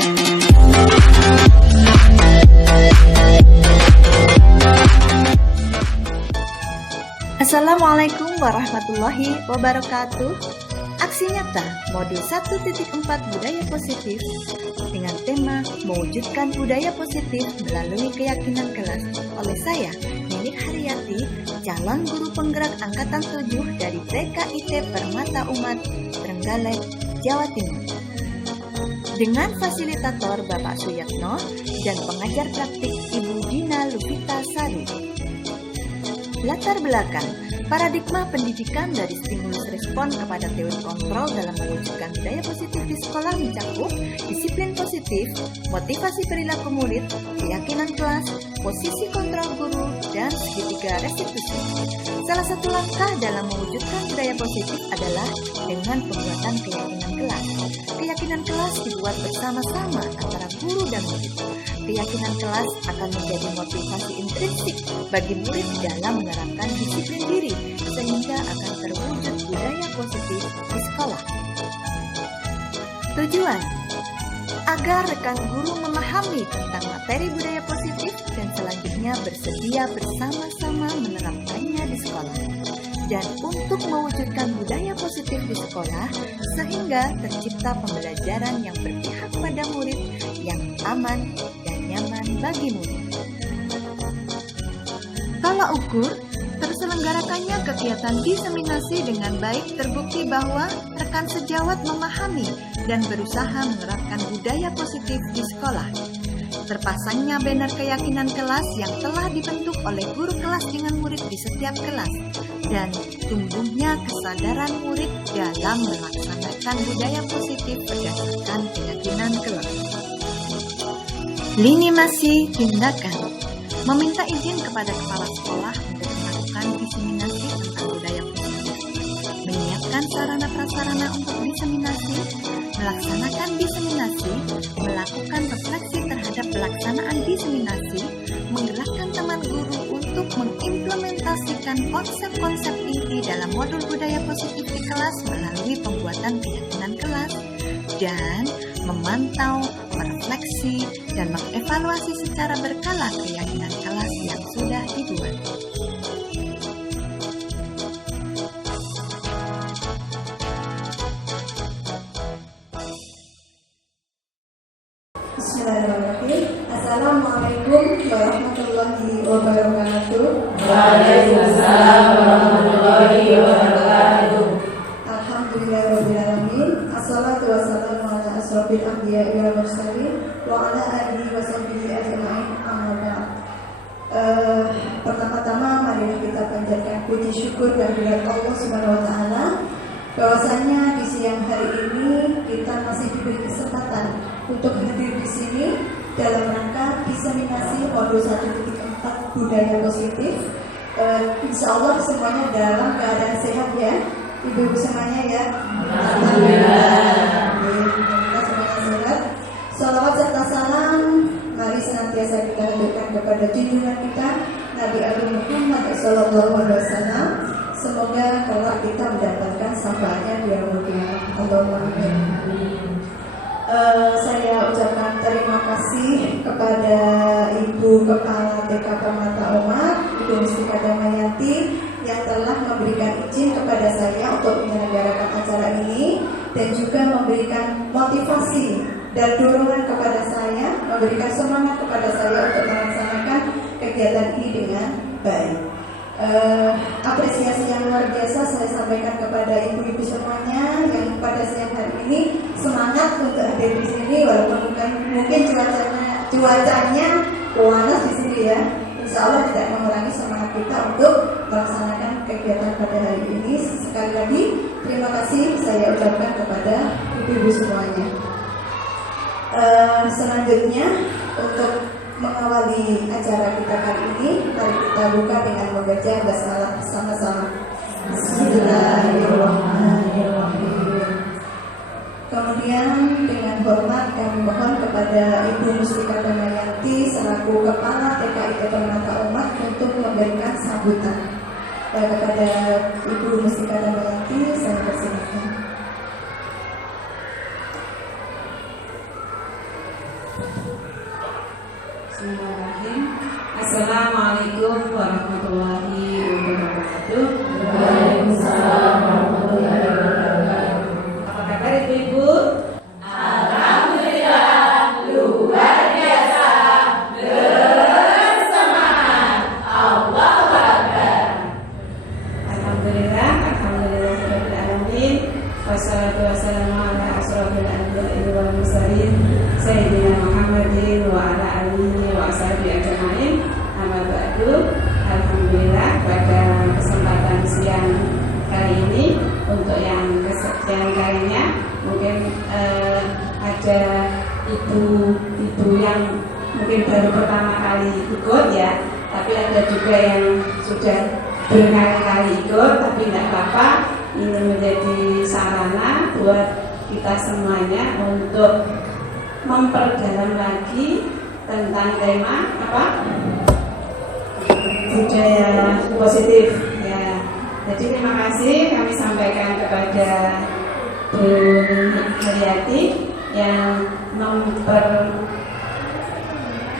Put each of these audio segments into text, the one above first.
Assalamualaikum warahmatullahi wabarakatuh. Aksi nyata modul 1.4 budaya positif dengan tema mewujudkan budaya positif melalui keyakinan kelas oleh saya, Ninik Haryati, calon guru penggerak angkatan 7 dari TKIT Permata Umat, Trenggalek, Jawa Timur. Dengan fasilitator Bapak Suyatno dan pengajar praktik Ibu Dina Lupita Sari. Latar belakang, paradigma pendidikan dari stimulus respon kepada teori kontrol dalam mewujudkan budaya positif di sekolah mencakup disiplin positif, motivasi perilaku murid, keyakinan kelas, posisi kontrol guru, dan segitiga restitusi. Salah satu langkah dalam mewujudkan budaya positif adalah dengan pembuatan keyakinan kelas. Keyakinan kelas dibuat bersama-sama antara guru dan murid. Keyakinan kelas akan menjadi motivasi intrinsik bagi murid dalam menerapkan disiplin diri, sehingga akan terwujud budaya positif di sekolah. Tujuan agar rekan guru memahami tentang materi budaya positif dan selanjutnya bersedia bersama-sama menerapkannya di sekolah. Dan untuk mewujudkan budaya positif di sekolah, sehingga tercipta pembelajaran yang berpihak pada murid, yang aman dan nyaman bagi murid. Tolak ukur, terselenggarakannya kegiatan diseminasi dengan baik terbukti bahwa rekan sejawat memahami dan berusaha menerapkan budaya positif di sekolah. Terpasangnya banner keyakinan kelas yang telah dibentuk oleh guru kelas dengan murid di setiap kelas, dan tumbuhnya kesadaran murid dalam melaksanakan budaya positif berdasarkan keyakinan kelas. Lini masi tindakan, meminta izin kepada kepala sekolah untuk melakukan diseminasi tentang budaya positif, menyiapkan sarana prasarana untuk diseminasi, melaksanakan diseminasi, melakukan refleksi terhadap pelaksanaan diseminasi, menggerakkan teman guru untuk mengimplementasikan konsep-konsep inti dalam modul budaya positif di kelas melalui pembuatan keyakinan kelas, dan memantau, merefleksi, dan mengevaluasi secara berkala keyakinan kelas yang sudah dibuat. Bismillahirrahmanirrahim. Assalamualaikum warahmatullahi wabarakatuh. Waalaikumsalam warahmatullahi wabarakatuh. Alhamdulillahirrahmanirrahim. Assalatu wassalamu ala asrofil anbiya'i wal mursalin wa ala alihi wa sahbihi ajma'in, amma ba'd. Pertama-tama mari kita panjatkan puji syukur kehadirat Allah Subhanahu wa taala bahwasanya di siang hari ini kita masih diberi kesempatan untuk hadir di sini dalam rangka diseminasi modul 1.4 budaya positif. Insya Allah semuanya dalam keadaan sehat ya, ibu-ibu semuanya ya. Alhamdulillah. Kita semuanya sehat. Salawat serta salam mari senantiasa kita haturkan kepada junjungan kita Nabi Agung Muhammad SAW. Semoga kelak kita mendapatkan syafaatnya di yaumul qiyamah. Allahumma amin. Saya ucapkan terima kasih kepada Ibu Kepala TK Permata Umat, Ibu Mustika Damayanti, yang telah memberikan izin kepada saya untuk menyelenggarakan acara ini dan juga memberikan motivasi dan dorongan kepada saya, memberikan semangat kepada saya untuk melaksanakan kegiatan ini dengan baik. Apresiasi yang luar biasa saya sampaikan kepada ibu-ibu semuanya yang pada siang hari ini semangat untuk hadir di sini walaupun mungkin cuacanya panas di sini ya. Insya Allah tidak mengurangi semangat kita untuk melaksanakan kegiatan pada hari ini. Sekali lagi terima kasih saya ucapkan kepada ibu-ibu semuanya. Selanjutnya untuk mengawali acara kita kali ini, mari kita buka dengan membaca basmalah bersama-sama. Bismillahirrahmanirrahim. Kemudian dengan hormat kami mohon kepada Ibu Mustika Damayanti selaku Kepala TKIT Permata Umat untuk memberikan sambutan. Kepada Ibu Mustika Damayanti saya persilakan. Bismillahirrahmanirrahim. Assalamualaikum warahmatullahi wabarakatuh. Waalaikumsalam warahmatullahi wabarakatuh. Apa kabar Ibu-ibu? Alhamdulillah, luar biasa, bersemangat. Allahu Akbar. Alhamdulillah rabbil alamin. Wassalatu wassalamu ala asrofil anbiya'i wal mursalin sayyidina Muhammadin wa ala alihi wa ashabihi ajmain. Amma ba'du. Alhamdulillah pada kesempatan siang kali ini untuk yang kesekian kalinya mungkin ada ibu-ibu yang mungkin baru pertama kali ikut ya, tapi ada juga yang sudah berkali-kali ikut, tapi tidak apa-apa. Ini menjadi sarana buat kita semuanya untuk memperdalam lagi tentang tema apa? Budaya positif ya. Jadi terima kasih kami sampaikan kepada Bu Haryati yang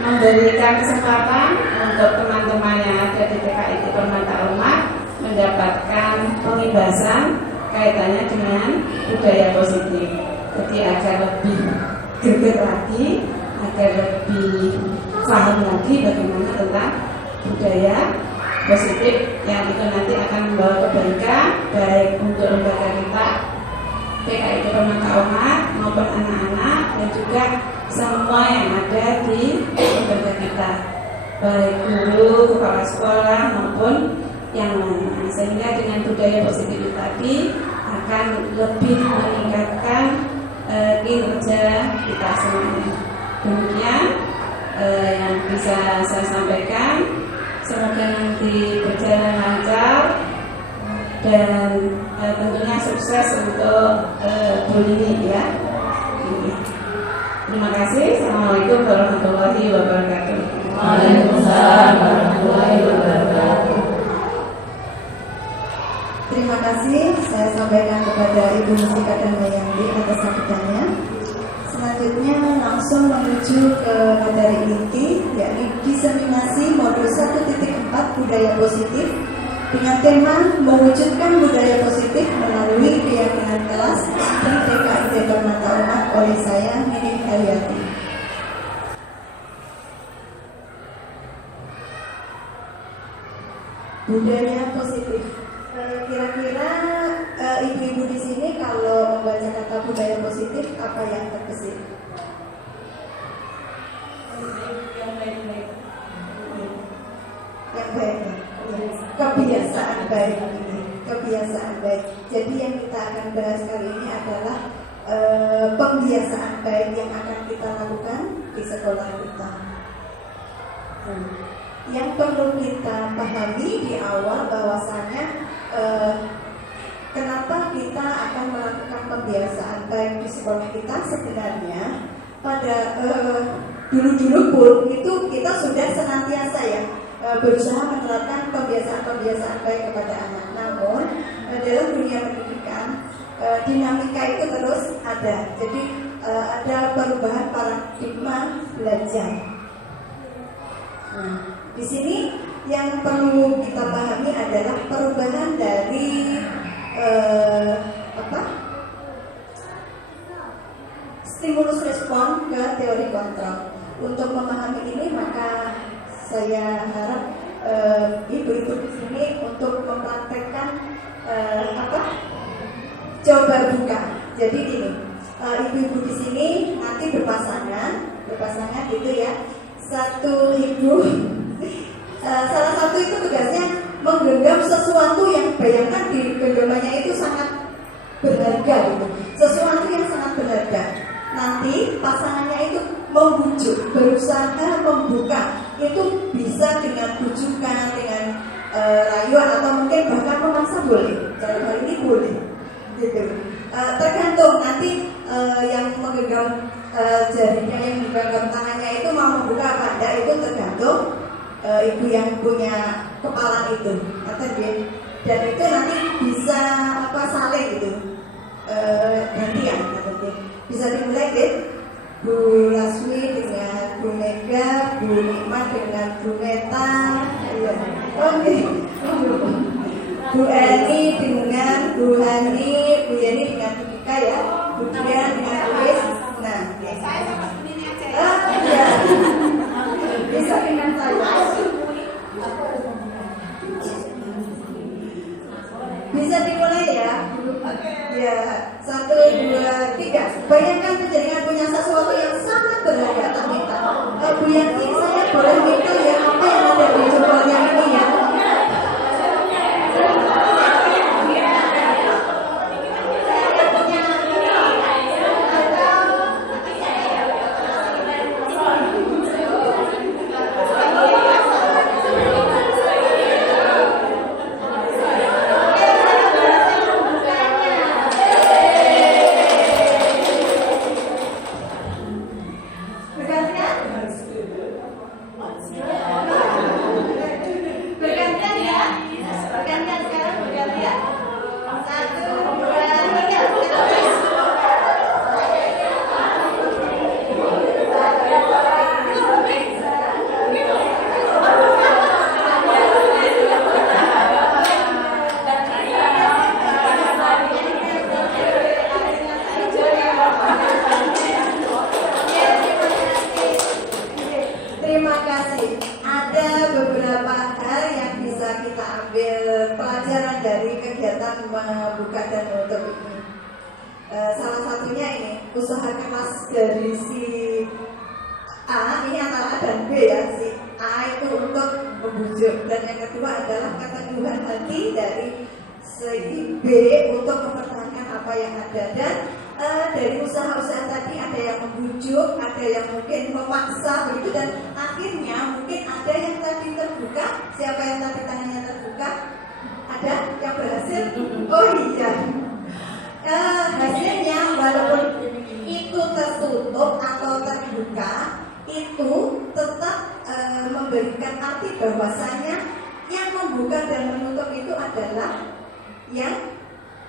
memberikan kesempatan untuk teman-teman yang ada di TKIT Permata Umat mendapatkan pembebasan kaitannya dengan budaya positif. Jadi agar lebih greget lagi, agar lebih paham lagi bagaimana tentang budaya positif yang itu nanti akan membawa kebaikan baik untuk lembaga kita TKIT Permata Umat maupun anak-anak dan juga semua yang ada di lembaga kita, baik guru, kepala sekolah maupun yang lainnya. Sehingga dengan budaya positif tadi akan lebih meningkatkan kinerja kita semuanya. Demikian yang bisa saya sampaikan. Semoga nanti berjalan lancar dan tentunya sukses untuk Bulini ya. Terima kasih. Assalamualaikum warahmatullahi wabarakatuh. Waalaikumsalam warahmatullahi wabarakatuh. Terima kasih saya sampaikan kepada Ibu Mustika dan Mayangdi atas sambutannya. Selanjutnya langsung menuju ke materi inti, yakni diseminasi modul 1.4 budaya positif dengan tema mewujudkan budaya positif melalui keyakinan kelas di TKIT Permata Umat oleh saya Nining Haryati. Budaya positif. Kira-kira ibu-ibu di sini kalau membaca kata budaya positif apa yang terbesit? Yang baik-baik. Yang baik. Kebiasaan baik ini. Kebiasaan baik. Jadi yang kita akan bahas kali ini adalah pembiasaan baik yang akan kita lakukan di sekolah kita. Yang perlu kita pahami di awal bahwasanya kenapa kita akan melakukan pembiasaan baik di sekolah kita, sebenarnya pada dulu-dulu pun itu kita sudah senantiasa ya berusaha menerapkan pembiasaan-pembiasaan baik kepada anak. Namun dalam dunia pendidikan dinamika itu terus ada. Jadi ada perubahan paradigma belajar. Nah, di sini yang perlu kita pahami adalah perubahan dari stimulus respon ke teori kontrol. Untuk memahami ini maka saya harap ibu-ibu di sini untuk mempraktekkan coba buka. Jadi gini, ibu-ibu di sini nanti berpasangan gitu ya. Satu ibu salah satu itu tugasnya menggenggam sesuatu yang bayangkan di genggamannya itu sangat berharga gitu. Sesuatu yang sangat berharga. Nanti pasangannya itu membujuk, berusaha membuka. Itu bisa dengan bujukan, dengan rayuan atau mungkin bahkan memaksa boleh. Dalam hal ini boleh gitu. Tergantung nanti yang menggenggam jarinya, yang menggenggam tangannya itu mau membuka apa enggak, itu tergantung ibu yang punya kepala itu, dan itu nanti bisa saling gitu, gantian, bisa dimulai deh Bu Lasmi dengan Bu Meta, iya. Oke. Bu Eni dengan Bu Hani, Bu Yeni dengan Bu Ika ya, Bu Dian dengan Louis. Nah, Saya sama ini aja ya. iya. Bisa dengan saya. Bisa dimulai ya. Ya, 1, 2, 3. Bayangkan penjaringan punya sesuatu yang sangat berharga, tak minta. Bu Yanti, saya boleh minta ya apa yang ada di jempolnya ini ya? Bergantian ya. Bergantian sekarang bergantian. 1, 2, 3. Kita tes. Terima kasih. Ada beberapa hal yang bisa kita ambil pelajaran dari kegiatan membuka dan menutup ini. Salah satunya ini usaha keras dari si A, ini antara A dan B ya. Si A itu untuk membujuk, dan yang kedua adalah keteguhan hati dari si B untuk mempertahankan apa yang ada. Dan dari usaha-usaha tadi ada yang membujuk, ada yang mungkin memaksa begitu, dan akhirnya mungkin ada yang tadi terbuka. Siapa yang tadi tangannya terbuka? Ada yang berhasil? Oh iya. Hasilnya walaupun itu tertutup atau terbuka, itu tetap memberikan arti bahwasanya yang membuka dan menutup itu adalah yang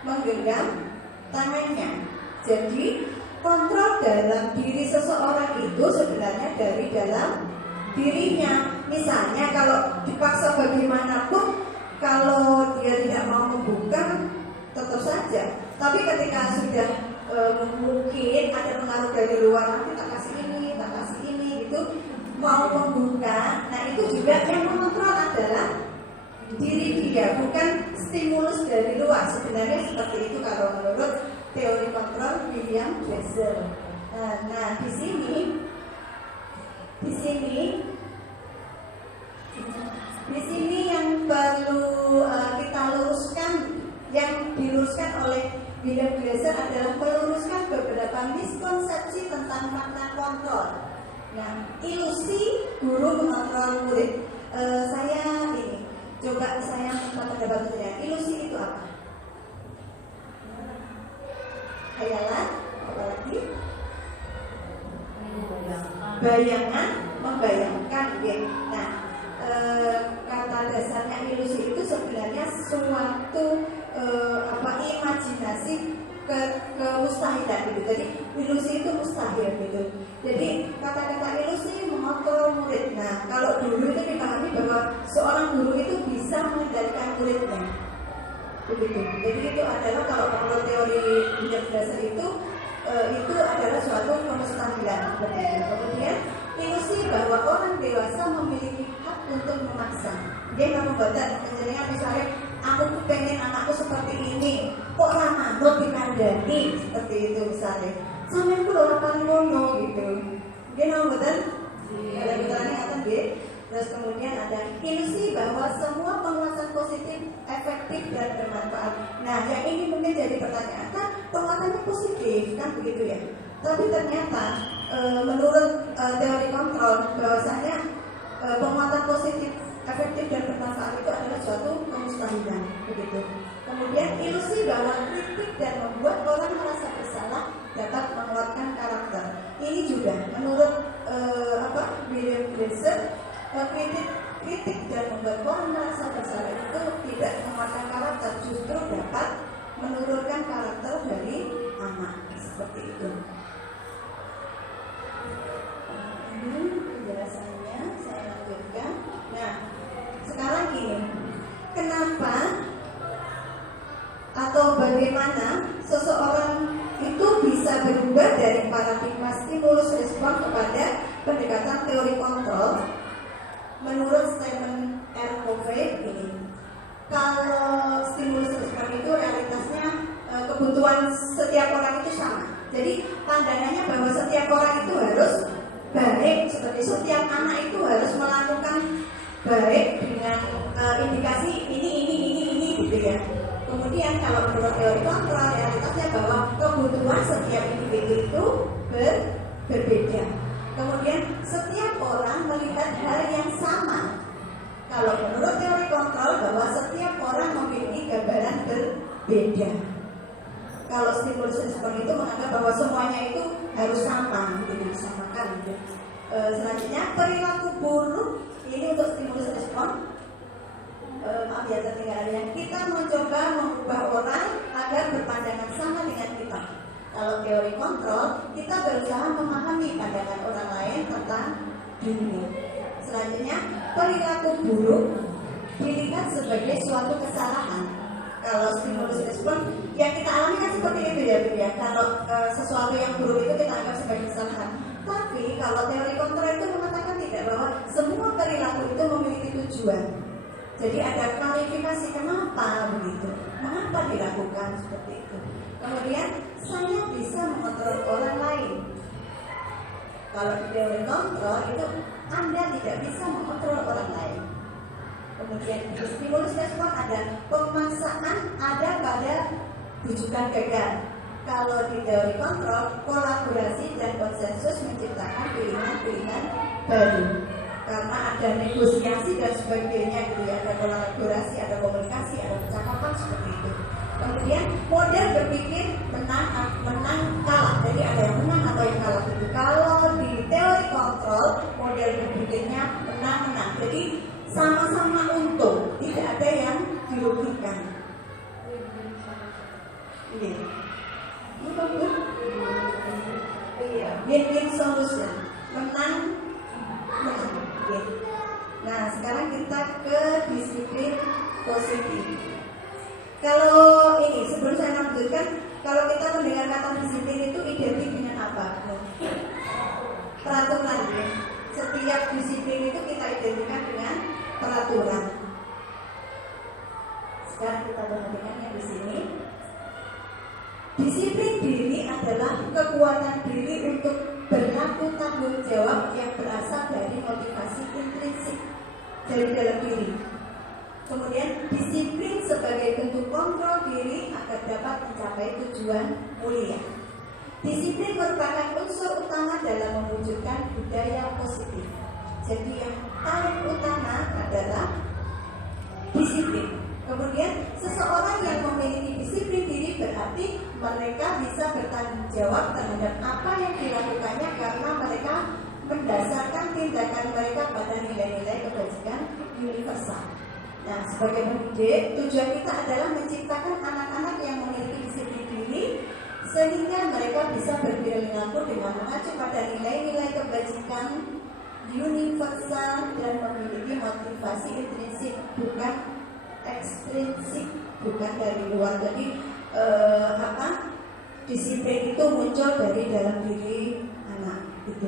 menggenggam tangannya. Jadi kontrol dalam diri seseorang itu sebenarnya dari dalam dirinya. Misalnya kalau dipaksa bagaimanapun, kalau dia tidak mau membuka, tetap saja. Tapi ketika sudah mungkin ada pengaruh dari luar, nanti tak kasih ini, itu mau membuka. Nah itu juga yang mengontrol adalah diri dia, bukan stimulus dari luar. Sebenarnya seperti itu kalau menurut teori kontrol William James. Nah di sini yang perlu kita luruskan, yang diluruskan oleh William Glaser adalah meluruskan beberapa miskonsepsi tentang makna kontrol. Nah, ilusi guru mengontrol murid. Coba saya minta pendapat saya. Ilusi itu apa? Khayalan, apalagi? Bayangan, membayangkan. Ya. Nah, kata dasarnya ilusi itu sebenarnya suatu imajinasi kemustahilan gitu. Jadi ilusi itu mustahil gitu. Jadi kata-kata ilusi mengontrol murid. Nah, kalau dulu itu dipahami bahwa seorang guru itu bisa mengendalikan muridnya. Begitu. Jadi itu adalah kalau menurut teori William Glaser itu adalah suatu kemustahilan. Kemudian ilusi bahwa orang dewasa memiliki hak untuk memaksa. Dia nggak membaca penjaringan, misalnya aku pengen anakku seperti ini, kok ramah dikandani seperti itu misalnya. Sampai itu orang paling ngono gitu. Dia nggak membaca, ada betulannya akan dia. Terus kemudian ada ilusi bahwa semua penguatan positif, efektif dan bermanfaat. Nah, yang ini mungkin jadi pertanyaan, kan penguatannya positif kan begitu ya? Tapi ternyata menurut teori kontrol bahwasanya penguatan positif, efektif dan bermanfaat itu adalah suatu kemustahilan begitu. Kemudian ilusi bahwa kritik dan membuat orang merasa bersalah dapat menguatkan karakter. Ini juga menurut William Glaser, kritik dan membuat orang merasa bersalah itu tidak menguatkan karakter, justru dapat menurunkan karakter dari anak seperti itu. Ini penjelasannya, saya lanjutkan. bisa berubah dari paradigma stimulus respon kepada pendekatan teori kontrol. Menurut statement R. Covey ini, kalau stimulus respon itu realitasnya kebutuhan setiap orang itu sama. Jadi pandangannya bahwa setiap orang itu harus baik, seperti setiap anak itu harus melakukan baik dengan indikasi ini gitu ya. Kemudian kalau menurut teori kontrol realitasnya bahwa kebutuhan setiap individu itu berbeda. Kemudian setiap orang melihat hal yang sama. Kalau menurut teori kontrol bahwa setiap orang memiliki gambaran berbeda. Kalau stimulus respon itu menganggap bahwa semuanya itu harus sama, gitu, disamakan. Gitu. Selanjutnya perilaku buruk ini untuk stimulus respon. Maaf ya tertinggalnya. Kita mencoba mengubah orang agar berpandangan sama dengan kita. Kalau teori kontrol, kita berusaha memahami pandangan orang lain tentang dunia. Selanjutnya, perilaku buruk dilihat sebagai suatu kesalahan. Kalau stimulus respon, yang kita alami kan seperti itu ya, Bu ya. Kalau sesuatu yang buruk itu kita anggap sebagai kesalahan. Tapi kalau teori kontrol itu mengatakan tidak, bahwa semua perilaku itu memiliki tujuan. Jadi ada klarifikasi kenapa begitu, mengapa dilakukan seperti itu. Kemudian saya bisa mengontrol orang lain. Kalau di teori kontrol itu Anda tidak bisa mengontrol orang lain. Kemudian di stimulus respon ada pemaksaan ada pada rujukan gagal. Kalau di teori kontrol, kolaborasi dan konsensus menciptakan pilihan-pilihan baru. Karena ada negosiasi dan sebagainya gitu ya, ada kolaborasi, ada komunikasi, ada percakapan seperti itu. Kemudian model berpikir menang kalah. Jadi ada yang menang atau yang kalah gitu. Kalau di teori kontrol, model berpikirnya menang. Jadi sama-sama untung, tidak ada yang dirugikan. Ini bagus. Iya, win-win solution. Menang. Nah, sekarang kita ke disiplin positif. Kalau ini, sebelum saya lanjutkan, kalau kita mendengar kata disiplin itu identik dengan apa? Peraturan ya. Setiap disiplin itu kita identikan dengan peraturan. Sekarang kita perhatikan yang di sini. Disiplin diri adalah kekuatan diri untuk berlaku tanggung jawab yang berasal dari motivasi intrinsik dari dalam diri. Kemudian disiplin sebagai bentuk kontrol diri agar dapat mencapai tujuan mulia. Disiplin merupakan unsur utama dalam mewujudkan budaya positif. Jadi yang paling utama adalah disiplin. Kemudian seseorang yang memiliki disiplin diri berarti mereka bisa bertanggung jawab terhadap apa yang dilakukannya karena mereka mendasarkan tindakan mereka pada nilai-nilai kebajikan universal. Nah, sebagai pendidik, tujuan kita adalah menciptakan anak-anak yang memiliki disiplin diri sehingga mereka bisa berperilaku dengan mengacu pada nilai-nilai kebajikan universal dan memiliki motivasi intrinsik bukan ekstrinsik, bukan dari luar. Jadi disiplin itu muncul dari dalam diri anak, itu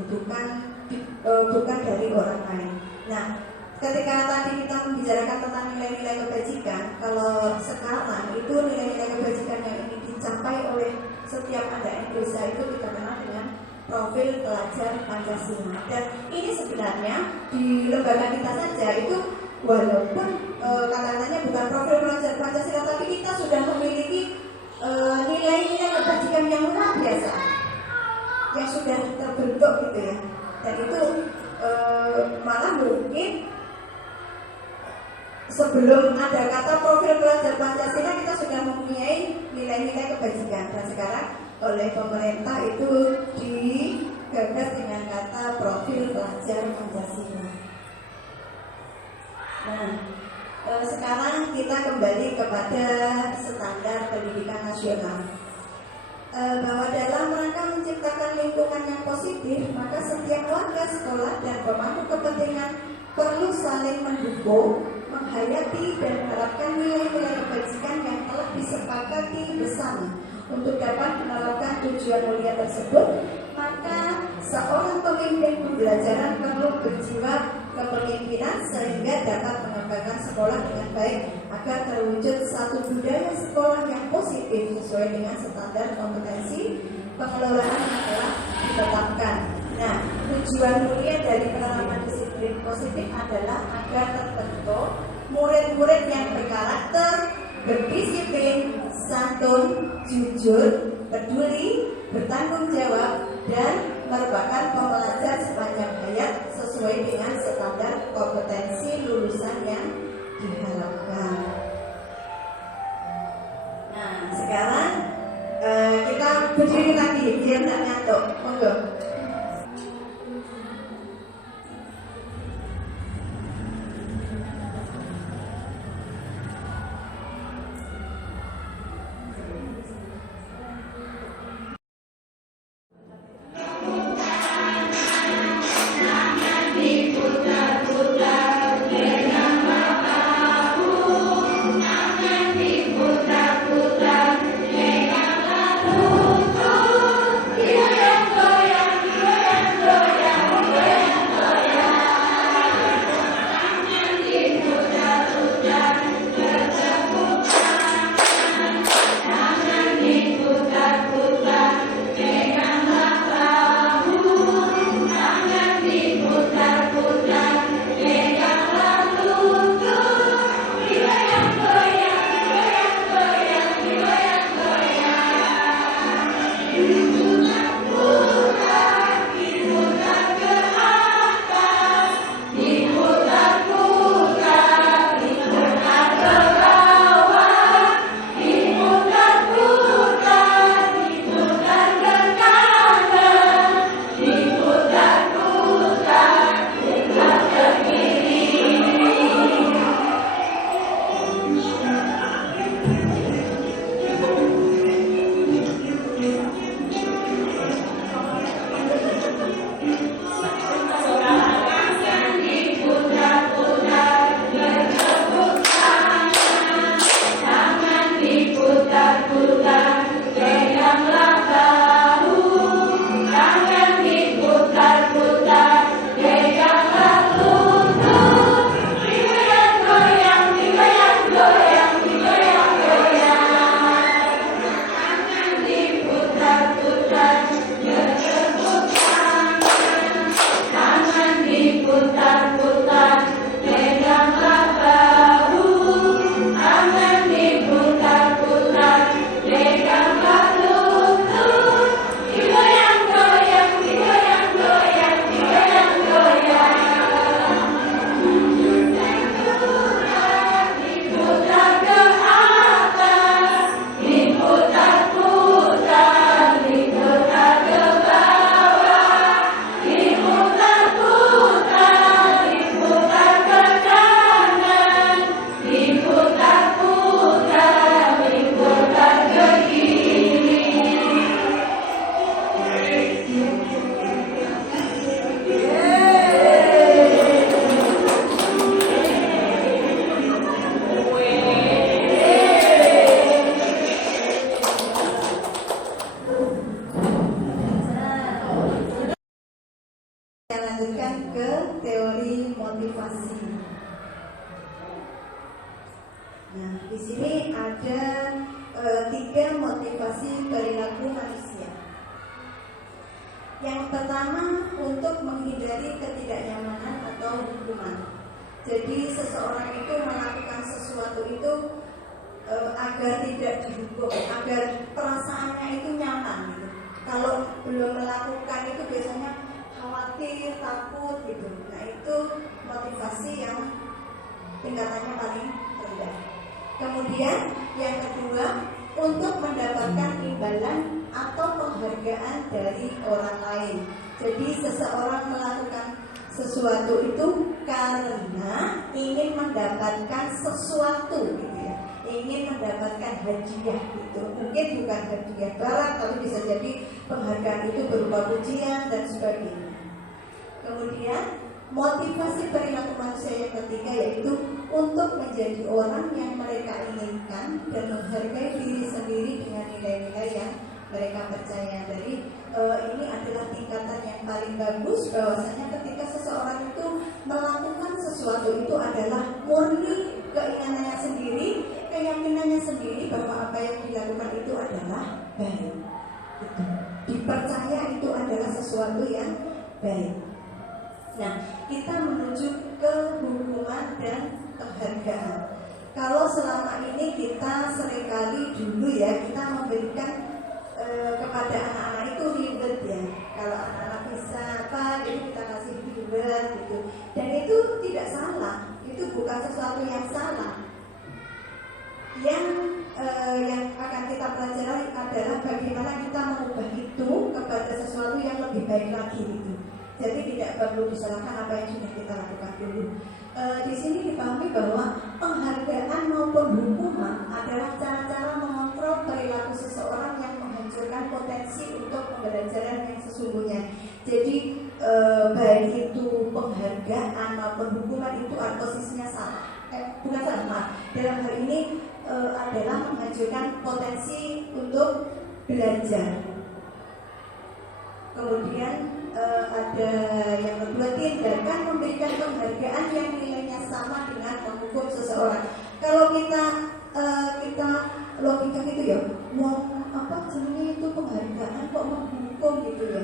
bukan dari orang lain. Nah, ketika tadi kita membicarakan tentang nilai-nilai kebajikan, kalau sekarang itu nilai-nilai kebajikan yang ingin dicapai oleh setiap anak Indonesia itu kita kenal dengan profil pelajar Pancasila. Dan ini sebenarnya di lembaga kita saja itu walaupun katanya bukan profil pelajar Pancasila, tapi kita sudah memiliki nilai-nilai kebajikan yang luar biasa yang sudah terbentuk gitu ya. Dan itu malah mungkin sebelum ada kata profil pelajar Pancasila kita sudah mempunyai nilai-nilai kebajikan. Dan sekarang oleh pemerintah itu digagas dengan kata profil pelajar Pancasila. Nah, sekarang kita kembali kepada standar pendidikan nasional. Bahwa dalam rangka menciptakan lingkungan yang positif, maka setiap warga sekolah dan pemangku kepentingan perlu saling mendukung, menghayati dan menerapkan nilai-nilai kebajikan yang telah disepakati bersama Untuk dapat melakukan tujuan mulia tersebut, maka seorang pemimpin pembelajaran perlu berjiwa kepemimpinan sehingga dapat mengembangkan sekolah dengan baik agar terwujud satu budaya sekolah yang positif sesuai dengan standar kompetensi pengelolaan yang telah ditetapkan. Nah, tujuan mulia dari penanaman disiplin positif adalah agar terbentuk murid-murid yang berkarakter, berdisiplin, santun, jujur, peduli, bertanggung jawab, dan merupakan pembelajar sepanjang hayat sesuai dengan standar kompetensi lulusan yang diharapkan. Nah, sekarang kita berdiri lagi biar tidak ngantuk. Monggo. Nah, di sini ada 3 motivasi perilaku manusia. Yang pertama, untuk menghindari ketidaknyamanan atau hukuman. Jadi seseorang itu melakukan sesuatu itu agar tidak dihukum, agar perasaannya itu nyaman gitu. Kalau belum melakukan itu biasanya khawatir, takut gitu. Nah, itu motivasi yang tingkatannya paling rendah. Kemudian yang kedua, untuk mendapatkan imbalan atau penghargaan dari orang lain. Jadi seseorang melakukan sesuatu itu karena ingin mendapatkan sesuatu gitu ya, ingin mendapatkan hadiah gitu. Mungkin bukan hadiah barang, tapi bisa jadi penghargaan itu berupa pujian dan sebagainya. Kemudian Motivasi perilaku manusia yang ketiga yaitu untuk menjadi orang yang mereka inginkan dan menghargai diri sendiri dengan nilai-nilai yang mereka percaya. Jadi ini adalah tingkatan yang paling bagus, bahwasanya ketika seseorang itu melakukan sesuatu itu adalah murni keinginannya sendiri, keyakinannya sendiri bahwa apa yang dilakukan itu adalah baik. Dipercaya itu adalah sesuatu yang baik. Nah, kita menuju ke hukuman dan penghargaan. Kalau selama ini kita seringkali dulu ya, kita memberikan kepada anak-anak itu reward ya. Kalau anak-anak bisa apa, jadi kita kasih reward gitu. Dan itu tidak salah, itu bukan sesuatu yang salah. Yang akan kita pelajari adalah bagaimana kita mengubah itu kepada sesuatu yang lebih baik lagi gitu. Jadi tidak perlu disalahkan apa yang sudah kita lakukan dulu. Di sini dipahami bahwa penghargaan maupun hukuman adalah cara-cara mengontrol perilaku seseorang yang menghancurkan potensi untuk pembelajaran yang sesungguhnya. Jadi baik itu penghargaan maupun hukuman itu posisinya salah. Bukan salah, dalam hal ini adalah menghancurkan potensi untuk belajar. Kemudian ada yang kedua, tindakan memberikan penghargaan yang nilainya sama dengan menghukum seseorang. Kalau kita logika gitu ya, mau apa sebenarnya itu penghargaan kok menghukum gitu ya.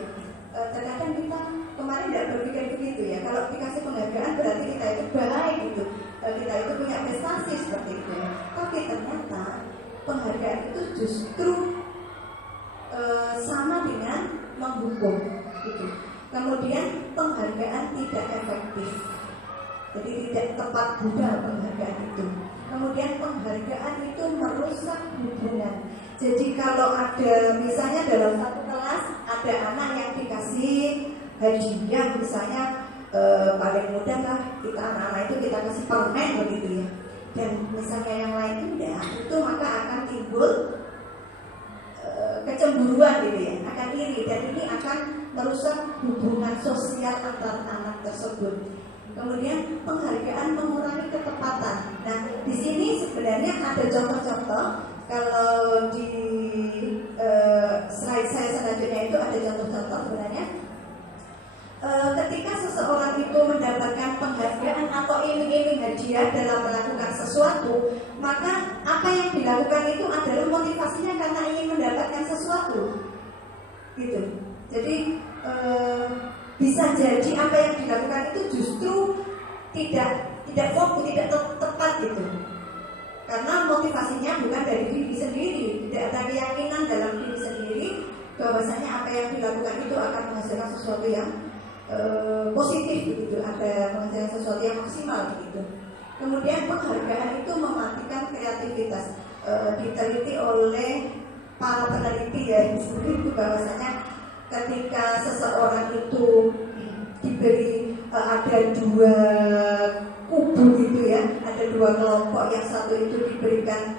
Terkadang kita kemarin tidak berpikir begitu ya. Kalau dikasih penghargaan berarti kita itu baik gitu, kita itu punya prestasi seperti itu. Tapi ternyata penghargaan itu justru sama dengan menghukum gitu. Kemudian penghargaan tidak efektif, jadi tidak tepat guna penghargaan itu. Kemudian penghargaan itu merusak hubungan. Jadi kalau ada misalnya dalam satu kelas ada anak yang dikasih hadiah, misalnya paling mudah lah kita anak-anak itu kita kasih permen begitu ya. Dan misalnya yang lain tidak, itu maka akan timbul kecemburuan gitu ya, akan iri, dan ini akan merusak hubungan sosial antar anak tersebut. Kemudian penghargaan mengurangi ketepatan. Nah, di sini sebenarnya ada contoh-contoh. Kalau di slide saya selanjutnya itu ada contoh-contoh sebenarnya. Ketika seseorang itu mendapatkan penghargaan atau iming-iming hadiah dalam melakukan sesuatu, maka apa yang dilakukan itu adalah motivasinya karena ingin mendapatkan sesuatu, gitu. Jadi bisa jadi apa yang dilakukan itu justru tidak fokus, tidak tepat gitu. Karena motivasinya bukan dari diri sendiri, tidak ada keyakinan dalam diri sendiri bahwasanya apa yang dilakukan itu akan menghasilkan sesuatu yang positif begitu, ada menghasilkan sesuatu yang maksimal begitu. Kemudian penghargaan itu mematikan kreativitas. Diteliti oleh para peneliti ya seperti itu, bahwasanya ketika seseorang itu diberi ada dua kubu gitu ya, ada dua kelompok, yang satu itu diberikan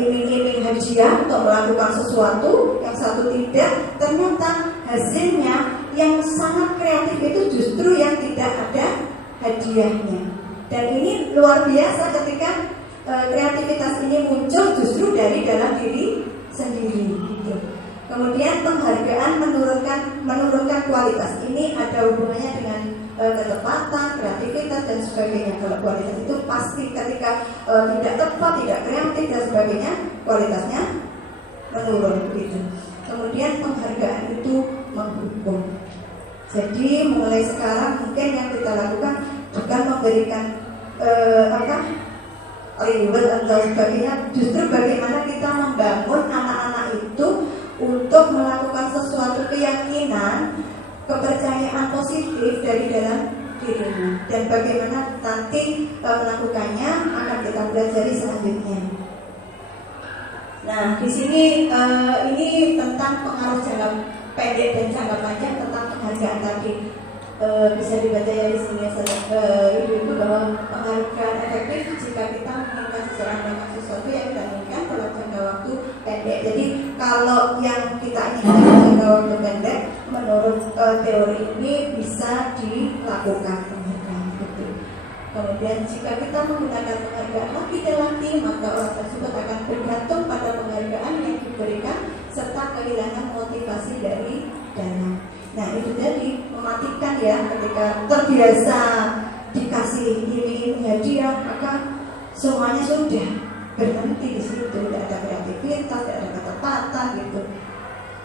iming-iming hadiah untuk melakukan sesuatu, yang satu tidak, ternyata hasilnya yang sangat kreatif itu justru yang tidak ada hadiahnya. Dan ini luar biasa ketika kreativitas ini muncul justru dari dalam diri sendiri gitu. Kemudian penghargaan menurunkan kualitas. Ini ada hubungannya dengan ketepatan, kreativitas dan sebagainya. Kalau kualitas itu pasti ketika tidak tepat, tidak kreatif dan sebagainya, kualitasnya menurun gitu. Kemudian penghargaan itu menghukum. Jadi mulai sekarang mungkin yang kita lakukan bukan memberikan reward atau sebagainya, justru bagaimana kita membangun anak-anak itu untuk melakukan sesuatu keyakinan, kepercayaan positif dari dalam dirinya, dan bagaimana nanti melakukannya akan kita pelajari selanjutnya. Nah, di sini ini tentang pengaruh jangka pendek dan jangka panjang tentang penghargaan tadi. Bisa dibaca ya di sini itu bahwa penghargaan efektif jika kita menginginkan seseorang melakukan sesuatu yang kita inginkan dalam jangka waktu pendek. Jadi kalau yang kita inginkan dalam jangka waktu pendek, menurut teori ini bisa dilakukan melakukan penghargaan itu. Kemudian jika kita menggunakan penghargaan laki-laki, maka orang tersebut akan bergantung pada penghargaan yang diberikan serta kehilangan motivasi dari dalam. Nah itu tadi mematikan ya, ketika terbiasa dikasih ini hadiah maka semuanya sudah berhenti di situ, tidak ada kreativitas, tidak ada kata-kata gitu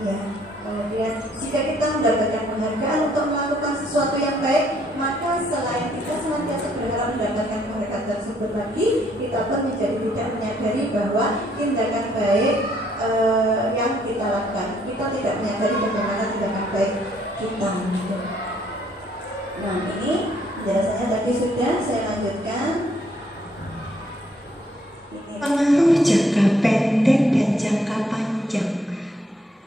ya. Kemudian jika kita mendapatkan penghargaan untuk melakukan sesuatu yang baik, maka selain kita senantiasa berharap mendapatkan penghargaan tersebut lagi, kita pun menjadi tidak menyadari bahwa tindakan baik yang kita lakukan, kita tidak menyadari bagaimana tindakan baik kita gitu. Nah ini biasanya tadi sudah, saya lanjutkan. Pengaruh jangka pendek dan jangka panjang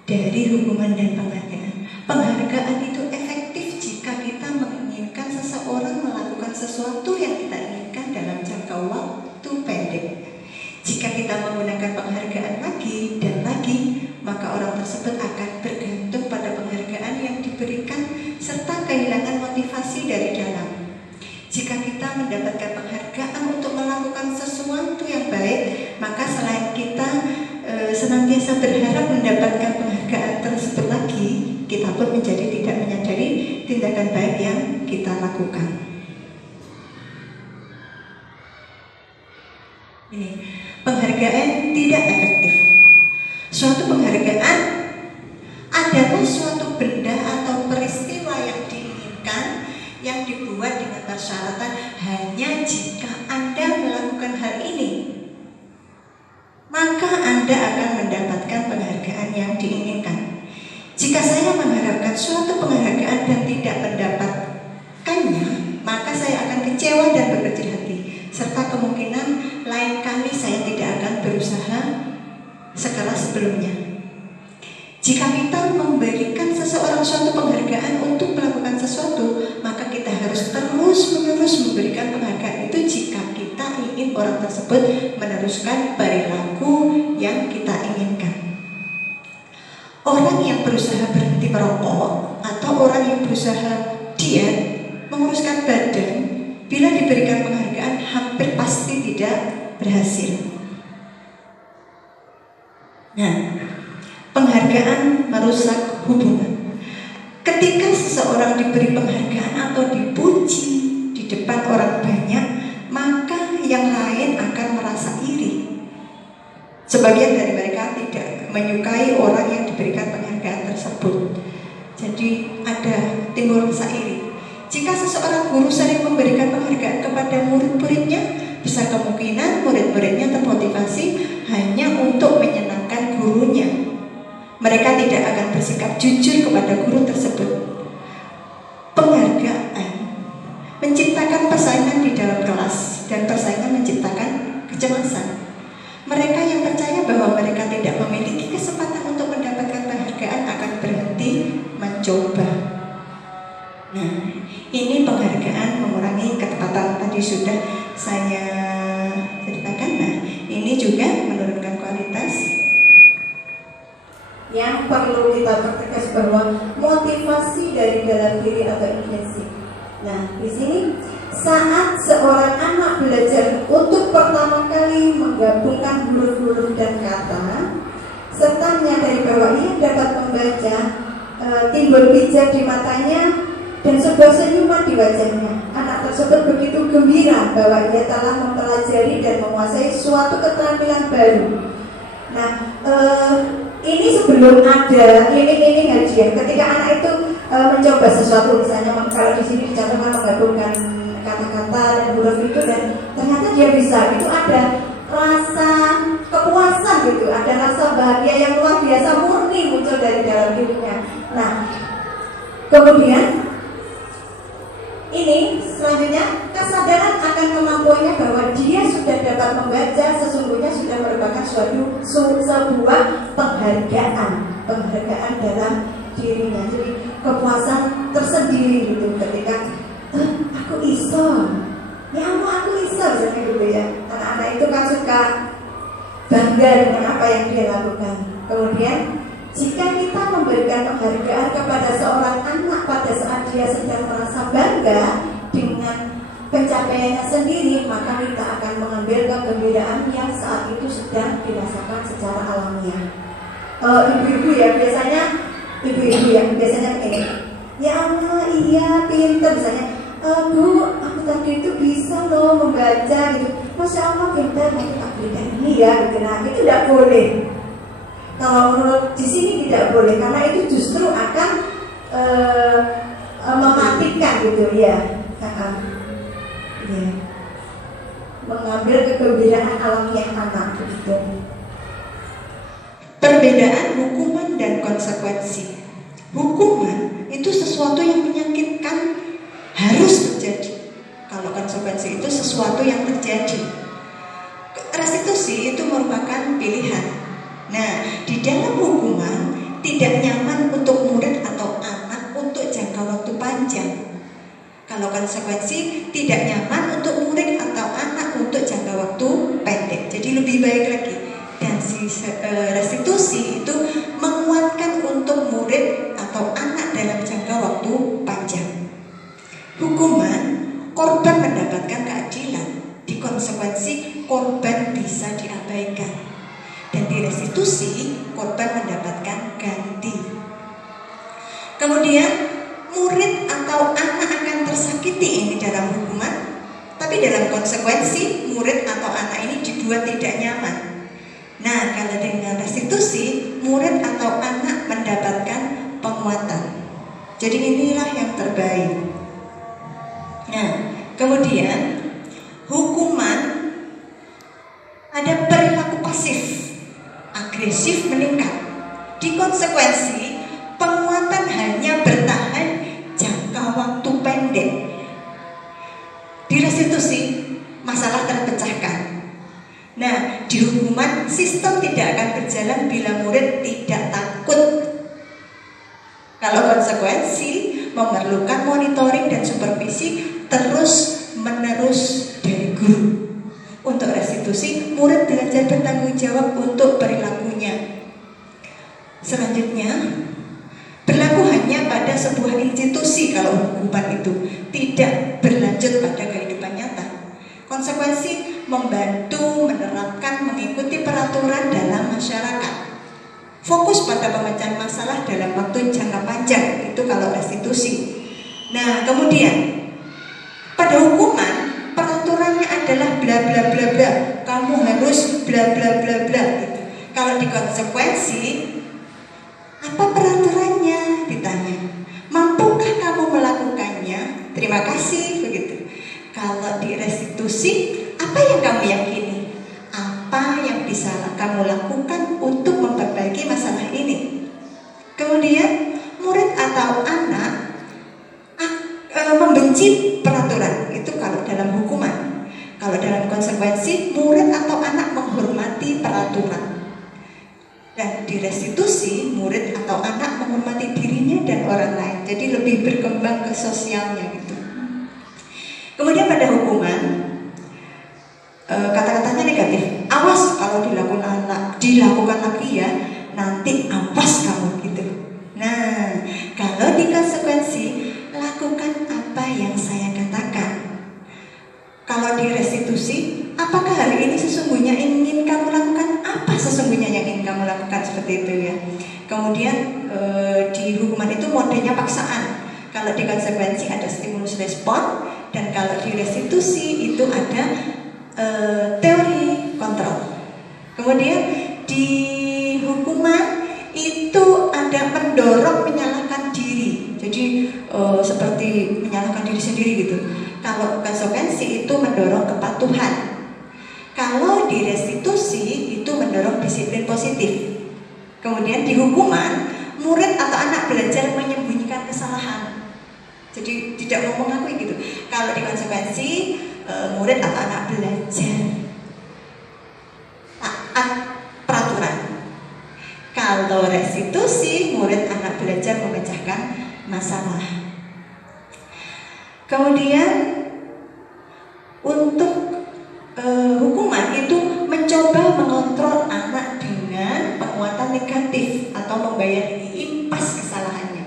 dari hubungan dan penghargaan. Penghargaan itu efektif jika kita menginginkan seseorang melakukan sesuatu yang kita inginkan dalam jangka waktu pendek. Jika kita menggunakan penghargaan lagi dan lagi, maka orang tersebut akan bergantung pada penghargaan yang diberikan serta kehilangan motivasi dari dalam. Jika kita mendapatkan penghargaan untuk melakukan sesuatu yang baik, maka selain kita senantiasa berharap mendapatkan penghargaan tersebut lagi, kita pun menjadi tidak menyadari tindakan baik yang kita lakukan. Ini penghargaan tidak efektif. Suatu penghargaan adalah suatu benda atau peristiwa yang diinginkan, yang dibuat dengan persyaratan hanya jika Anda melakukan hal ini, maka Anda akan mendapatkan penghargaan yang diinginkan. Jika saya mengharapkan suatu penghargaan dan tidak mendapatkannya, maka saya akan kecewa dan berkecil hati, serta kemungkinan lain kali saya tidak akan berusaha sekeras sebelumnya. Jika kita memberikan seseorang suatu penghargaan untuk melakukan sesuatu, maka kita harus terus-menerus memberikan penghargaan itu jika kita ingin orang tersebut meneruskan perilaku yang kita inginkan. Orang yang berusaha berhenti merokok atau orang yang berusaha diet, menguruskan badan, bila diberikan penghargaan hampir pasti tidak berhasil. Nah, penghargaan merusak hubungan. Ketika seseorang diberi penghargaan atau dipuji di depan orang banyak, maka yang lain akan merasa iri. Sebagian dari mereka tidak menyukai orang yang diberikan penghargaan tersebut. Jadi ada timbul rasa iri. Jika seseorang guru sering memberikan penghargaan kepada murid-muridnya, besar kemungkinan murid-muridnya termotivasi hanya untuk menyenangkan gurunya. Mereka tidak akan bersikap jujur kepada guru tersebut. Penghargaan menciptakan persaingan di dalam kelas, dan persaingan menciptakan kecemasan. Mereka yang percaya bahwa mereka tidak memiliki kesempatan untuk mendapatkan penghargaan akan berhenti mencoba. Nah, ini penghargaan mengurangi ketepatan, tadi sudah saya ceritakan. Nah, ini juga menurunkan kualitas. Yang perlu kita pertegas bahwa motivasi dari dalam diri atau intrinsik. Nah, di sini saat seorang anak belajar untuk pertama kali menggabungkan huruf-huruf dan kata, serta menyadari bahwa ia dapat membaca, timbul pijar di matanya dan sebuah senyuman di wajahnya. Anak tersebut begitu gembira bahwa ia telah mempelajari dan menguasai suatu keterampilan baru. Nah, ini sebelum ada iming-iming hadiah. Ketika anak itu mencoba sesuatu, misalnya kalau di sini dicontohkan menggabungkan kata-kata dan huruf itu, dan ternyata dia bisa, itu ada rasa kepuasan gitu, ada rasa bahagia yang luar biasa murni muncul dari dalam dirinya. Nah, kemudian ini selanjutnya kesadaran akan kemampuannya bahwa dia sudah dapat membaca sesungguhnya sudah merupakan sebuah penghargaan dalam dirinya. Jadi kepuasan tersendiri gitu ketika aku iso, ya aku iso misalnya gitu ya. Anak-anak itu kan suka bangga dengan apa yang dia lakukan. Kemudian jika kita memberikan penghargaan kepada seorang anak pada saat dia dia sedang merasa bangga dengan pencapaiannya sendiri, maka kita akan mengambil kegembiraan yang saat itu sedang dirasakan secara alamiah. Kalau ibu-ibu ya biasanya begini, ya Allah iya pinter misalnya, Bu aku tadi itu bisa loh membaca gitu, Masya Allah pinter, nanti tak berikan ini ya gitu. Nah itu tidak boleh. Kalau menurut di sini tidak boleh, karena itu justru akan mematikan gitu ya. Ya. Mengambil kegembiraan alamiah anak gitu. Perbedaan hukuman dan konsekuensi. Hukuman itu sesuatu yang menyakitkan, harus terjadi. Kalau konsekuensi itu sesuatu yang terjadi. Restitusi itu merupakan pilihan. Nah, di dalam hukuman tidak nyaman untuk murid atau anak untuk jangka waktu panjang. Kalau konsekuensi tidak nyaman untuk murid atau anak untuk jangka waktu pendek. Jadi lebih baik lagi. Dan restitusi itu menguatkan untuk murid atau anak dalam jangka waktu panjang. Hukuman, korban mendapatkan keadilan. Di konsekuensi, korban bisa diabaikan. Dan di restitusi, korban mendapatkan ganti. Kemudian, murid atau anak akan tersakiti ini dalam hukuman, tapi dalam konsekuensi, murid atau anak ini dibuat tidak nyaman. Nah, kalau dengan restitusi, murid atau anak mendapatkan penguatan. Jadi inilah yang terbaik. Nah, kemudian hukuman ada perilaku pasif, agresif meningkat. Di konsekuensi, penguatan hanya bertahan jangka waktu pendek. Di restitusi, masalah terpecahkan. Nah, di hukuman sistem tidak akan berjalan bila murid tidak takut. Kalau konsekuensi memerlukan monitoring dan supervisi terus-menerus dari guru. Untuk restitusi, murid belajar bertanggung jawab untuk perilakunya. Selanjutnya, berlaku hanya pada sebuah institusi kalau hukuman itu tidak berlanjut pada kehidupan nyata. Konsekuensi membantu menerapkan mengikuti peraturan dalam masyarakat. Fokus pada pemecahan masalah dalam waktu jangka panjang, itu kalau restitusi. Nah, kemudian pada hukuman peraturannya adalah bla bla bla bla, kamu harus bla bla bla bla gitu. Kalau di konsekuensi, apa peraturannya ditanya, mampukah kamu melakukannya? Terima kasih begitu. Kalau di restitusi, apa yang kamu yakini? Apa yang bisa kamu lakukan untuk memperbaiki masalah ini? Kemudian murid atau anak membenci peraturan, itu kalau dalam hukuman. Kalau dalam konsekuensi, murid atau anak menghormati peraturan. Dan di restitusi, murid atau anak menghormati dirinya dan orang lain. Jadi lebih berkembang ke sosialnya gitu. Kemudian pada hukuman, kata-katanya negatif. Awas kalau dilakukan lagi ya, nanti awas kamu gitu. Nah, kalau di konsekuensi, lakukan apa yang saya katakan. Kalau di restitusi, apakah hari ini sesungguhnya ingin kamu lakukan? Apa sesungguhnya yang ingin kamu lakukan, seperti itu ya. Kemudian di hukuman itu modenya paksaan. Kalau di konsekuensi ada stimulus respon, dan kalau di restitusi itu ada teori kontrol. Kemudian di hukuman itu ada mendorong menyalahkan diri. Jadi seperti menyalahkan diri sendiri gitu. Kalau konsekuensi itu mendorong kepatuhan. Kalau di restitusi itu mendorong disiplin positif. Kemudian di hukuman, murid atau anak belajar menyembunyikan kesalahan. Jadi tidak mau mengakui gitu. Kalau di konsekuensi, murid atau anak belajar taat peraturan. Kalau restitusi, murid anak belajar memecahkan masalah. Kemudian untuk hukuman itu mencoba mengontrol anak dengan penguatan negatif atau membayar impas kesalahannya.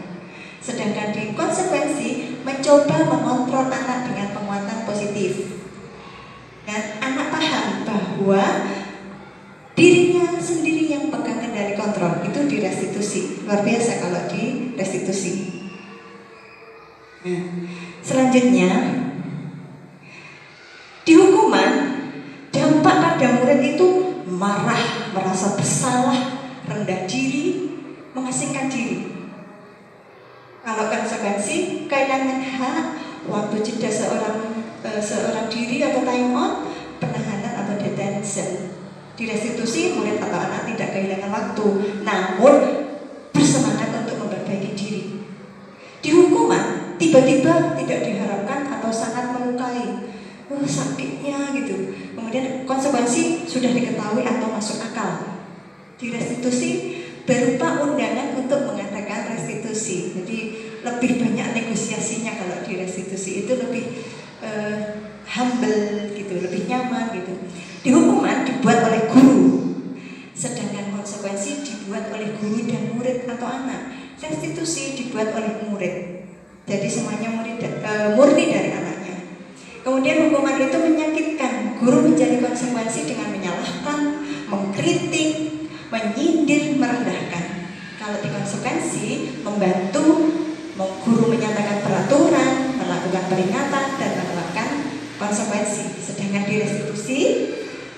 Sedangkan di konsekuensi mencoba mengontrol anak dengan penguatan positif. Dan anak paham bahwa dirinya sendiri yang pegang kendali kontrol, itu di restitusi. Luar biasa kalau di restitusi. Nah, selanjutnya di hukuman, dampak pada murid itu marah, merasa bersalah, rendah diri, mengasingkan diri. Kalau konsekuensi, kehilangan hak, waktu jeda seorang diri atau time out, penahanan atau detention. Di restitusi, murid atau anak tidak kehilangan waktu, namun bersemangat untuk memperbaiki diri. Di hukuman, tiba-tiba tidak diharapkan atau sangat melukai, sakitnya gitu. Kemudian konsekuensi sudah diketahui atau masuk akal. Di restitusi berupa undangan untuk mengatakan restitusi. Jadi lebih banyak negosiasinya kalau di restitusi, itu lebih humble gitu, lebih nyaman gitu. Di hukuman dibuat oleh guru, sedangkan konsekuensi dibuat oleh guru dan murid atau anak. Restitusi dibuat oleh murid. Jadi semuanya murni dari anaknya. Kemudian hukuman itu menyakitkan. Guru mencari konsekuensi dengan menyalahkan, mengkritik, menyindir, merendahkan. Kalau di konsekuensi, membantu guru menyatakan peraturan, melakukan peringatan, dan menerapkan konsekuensi. Sedangkan di restitusi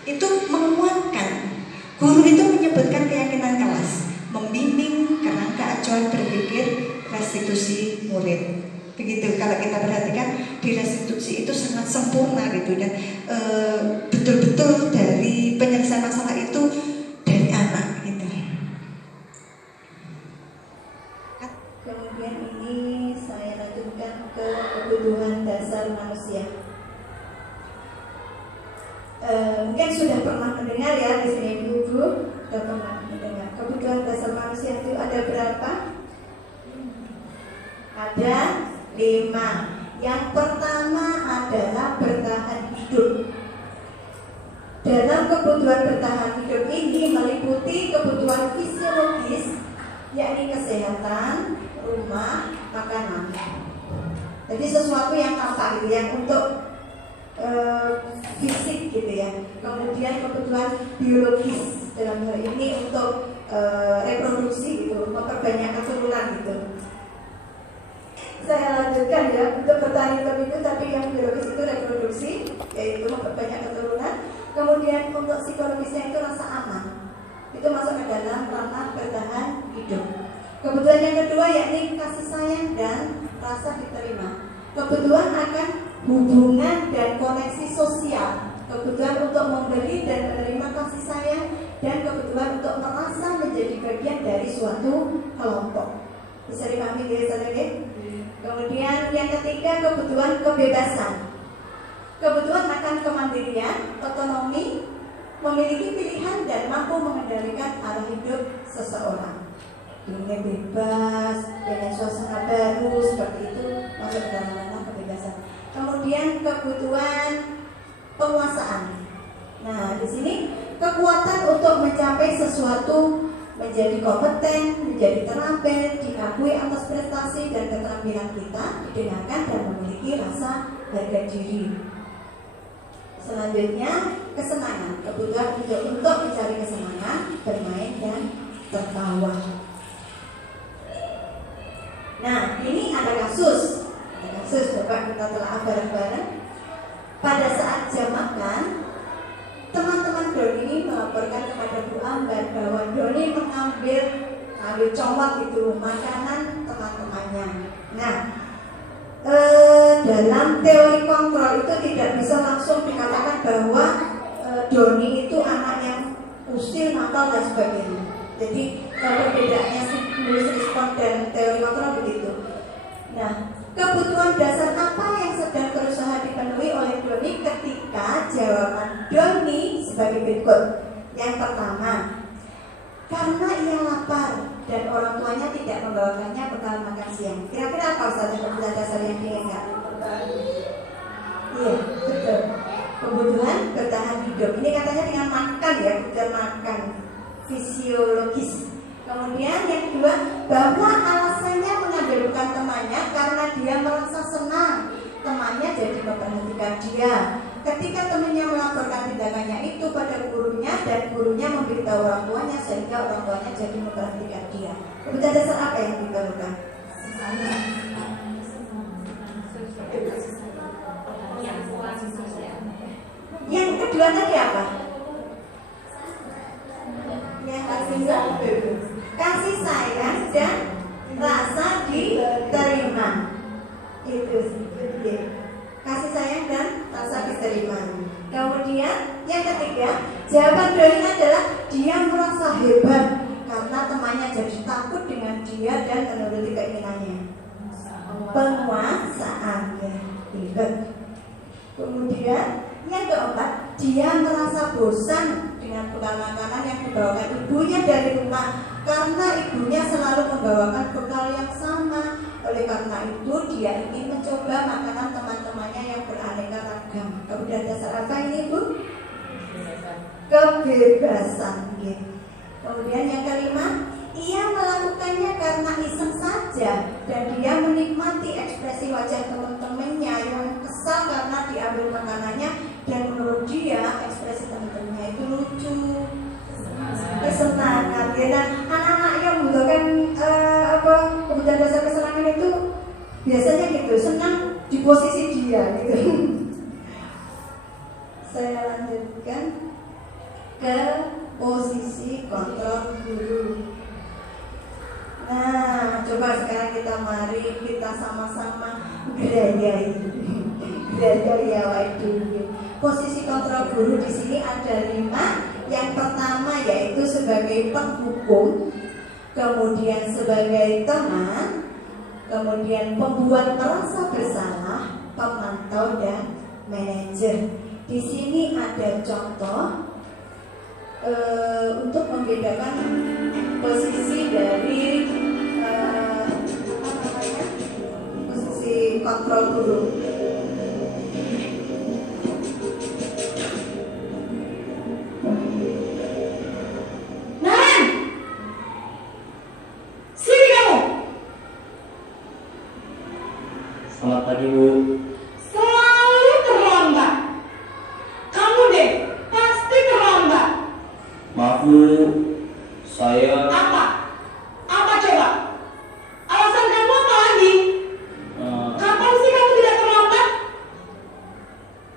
itu menguatkan. Guru itu menyebutkan keyakinan kelas, membimbing kerangka acuan berpikir restitusi murid. Begitu kalau kita perhatikan di restitusi itu sangat sempurna gitu, dan betul-betul dari penyelesaian masalah itu dari anak gitu. Kemudian ini saya lanjutkan ke kebutuhan dasar manusia. Mungkin sudah pernah mendengar ya di sini ibu-ibu sudah pernah mendengar kebutuhan dasar manusia itu ada berapa? Ada 5. Yang pertama adalah bertahan hidup. Dalam kebutuhan bertahan hidup ini meliputi kebutuhan fisiologis, yakni kesehatan, rumah, makanan. Jadi sesuatu yang tampak gitu, yang untuk fisik gitu ya. Kemudian kebutuhan biologis, dalam hal ini untuk reproduksi gitu, memperbanyak keturunan gitu. Saya lanjutkan ya, untuk bertahan hidup itu tapi yang biologis itu reproduksi, yaitu memperbanyak keturunan. Kemudian untuk psikologisnya itu rasa aman, itu masuk ke dalam ranah bertahan hidup. Kebutuhan yang kedua yakni kasih sayang dan rasa diterima. Kebutuhan akan hubungan dan koneksi sosial, kebutuhan untuk memberi dan menerima kasih sayang, dan kebutuhan untuk merasa menjadi bagian dari suatu kelompok. Bisa dipahami ya saudara? Kemudian yang ketiga kebutuhan kebebasan, kebutuhan akan kemandirian, otonomi, memiliki pilihan dan mampu mengendalikan arah hidup seseorang. Dunia bebas dengan suasana baru seperti itu masuk dalam ranah kebebasan. Kemudian kebutuhan penguasaan. Nah, di sini kekuatan untuk mencapai sesuatu, menjadi kompeten, menjadi terampil, diakui atas prestasi dan keterampilan kita, didengarkan dan memiliki rasa harga diri. Selanjutnya kesenangan, kebutuhan untuk mencari kesenangan, bermain dan tertawa. Nah, ini ada kasus Bapak kita telah bareng-bareng. Pada saat jam makan, teman-teman Doni melaporkan kepada Bu Ambar bahwa Doni mengambil comot itu makanan teman-temannya. Nah, dalam teori kontrol itu tidak bisa langsung dikatakan bahwa Doni itu anak yang usil, nakal dan sebagainya. Jadi perbedaannya menulis respon dan teori kontrol begitu. Nah, kebutuhan dasar apa yang sedang berusaha dipenuhi oleh Doni ketika jawaban Doni sebagai berikut. Yang pertama, karena ia lapar dan orang tuanya tidak membawakannya bekal makan siang. Kira-kira apa Ustaz kebutuhan dasar yang diingat? Iya, betul. Kebutuhan bertahan hidup. Ini katanya dengan makan ya, bukan makan fisiologis. Kemudian yang kedua, bahwa alasannya mengambil bukan temannya karena dia merasa senang dia. Ketika temannya melaporkan tindakannya itu pada gurunya dan gurunya memberitahu orang tuanya sehingga orang tuanya jadi memperhatikan dia. Kemudian dasar apa yang ditemukan? Yang kedua tadi apa? Yang kasih sayang dan rasa diterima. Itu sih. Kasih sayang dan rasa diterima. Kemudian yang ketiga, jawaban doi adalah dia merasa hebat karena temannya jadi takut dengan dia dan menuruti keinginannya. Penguasaan, ya, hebat. Kemudian yang keempat, dia merasa bosan dengan bekal makanan yang dibawakan ibunya dari rumah karena ibunya selalu membawakan bekal yang sama. Oleh karena itu dia ingin mencoba makanan teman-temannya yang beraneka ragam. Kemudian dasar apa ini, Bu? Kebebasan. Kemudian yang kelima, ia melakukannya karena iseng saja dan dia menikmati ekspresi wajah teman-temannya yang kesal karena diambil makanannya dan menurut dia ekspresi teman-temannya itu lucu, kesenangan. Dan anak-anak yang membutuhkan kebutuhan dasar kesenangan itu biasanya gitu, senang di posisi dia gitu. Saya lanjutkan ke posisi kontrol guru. Nah, coba sekarang kita sama-sama gerayai awake dhewe. Posisi kontrol guru di sini ada 5. Yang pertama yaitu sebagai penghukum, kemudian sebagai teman, kemudian pembuat merasa bersalah, pemantau dan manajer. Di sini ada contoh untuk membedakan posisi dari posisi kontrol guru. Selamat pagi, Bu. Selalu terlambat. Kamu deh pasti terlambat. Maaf, Bu. Saya Apa? Apa coba? Alasan kamu apa lagi? Kapan sih kamu tidak terlambat?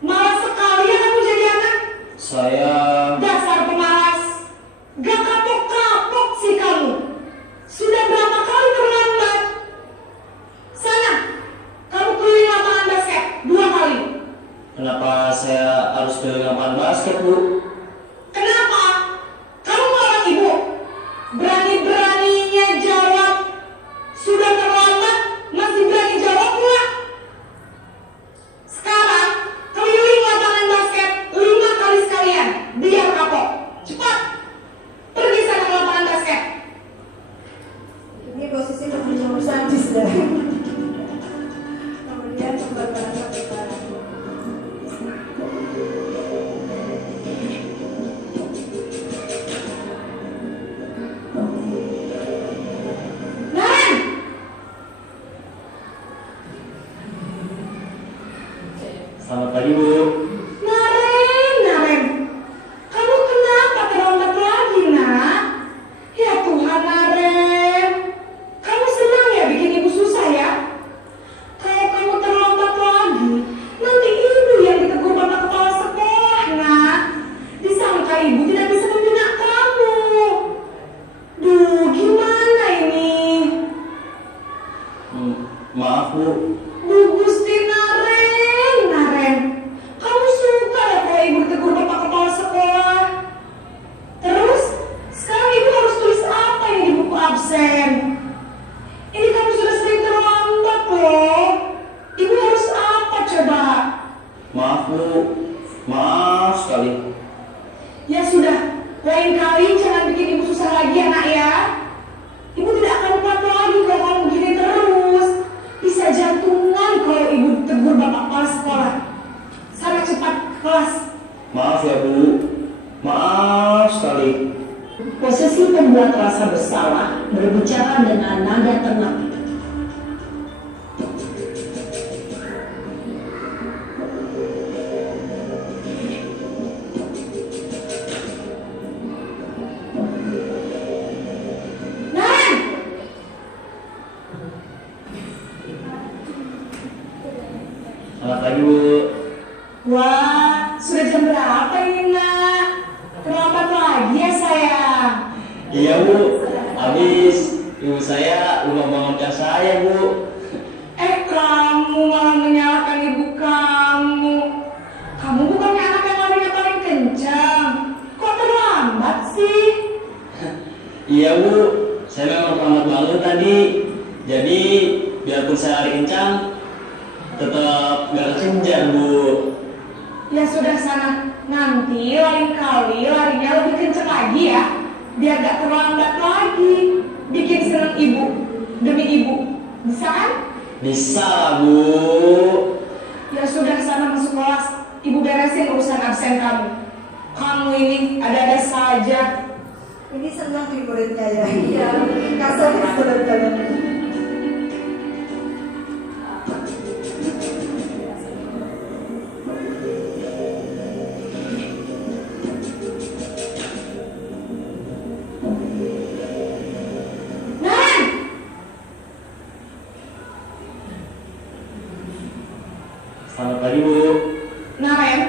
Malas sekali ya kamu jadi anak. saya Dasar pemalas. Gak kapok-kapok sih kamu. Sudah berapa kali terlambat? Sana, kamu keliling lapangan basket 2 kali. kenapa saya harus keliling lapangan basket, Bu? Kenapa? Kamu orang ibu. Berani-beraninya jawab. Sudah terlambat, masih berani jawab pula. Sekarang, keliling lapangan basket 5 kali sekalian. Biar kapok. Cepat. Pergi sana ke lapangan basket. Ini posisi lebih sadis dah. Kemudian pembuat merasa bersalah. Naren! Selamat pagi, Bu. Naren. Kamu kenapa terlambat lagi, nak? Ya Tuhan, Naren. Kamu senang ya bikin ibu susah ya? Kalau kamu terlambat lagi, nanti ibu yang ditegur bapak kepala sekolah, nak. Disangka ibu tidak bisa membina kamu. Duh, gimana ini? Maaf, Bu. Bu Gusti Naren. Kamu suka ya kalau ibu ditegur bapak kepala sekolah? Terus, sekarang ibu harus tulis apa ini di buku absen? Ini kamu sudah sering terlambat loh. Ibu harus apa coba? Maaf, Bu. Maaf sekali. Ya sudah, lain kali jangan bikin ibu susah lagi ya nak ya. Ibu tidak akan kuat lagi kalau kamu begini terus. Bisa jantungan kalau ibu tegur bapak kepala sekolah. Sana cepat kelas. Maaf ya, Bu. Maaf sekali. Posisi pembuat rasa bersalah berbicara dengan nada tenang. Selamat pagi, Bu. Wah, sudah jam berapa ini, Nak? Terlambat lagi ya, sayang? Iya, Bu. Habis ibu saya lupa bangunkan saya, Bu. Kamu malah menyalahkan ibu kamu. Kamu bukannya anak yang larinya paling kencang. Kok terlambat sih? Iya, Bu. Saya memang terlambat banget tadi. Jadi, biarpun saya lari kencang, tetap gak kekejar, Bu. Ya sudah sana, nanti lain kali larinya lebih kencang lagi ya. Biar gak terlambat lagi. Bikin seneng ibu, demi ibu. Bisa kan? Bisa, Bu. Ya sudah sana masuk kelas. Ibu beresin urusan absen kamu. Kamu ini ada-ada saja. Ini senang di muridnya ya. Iya. Kasar jalan-jalan. Selamat pagi, Bu. Nah, Ren,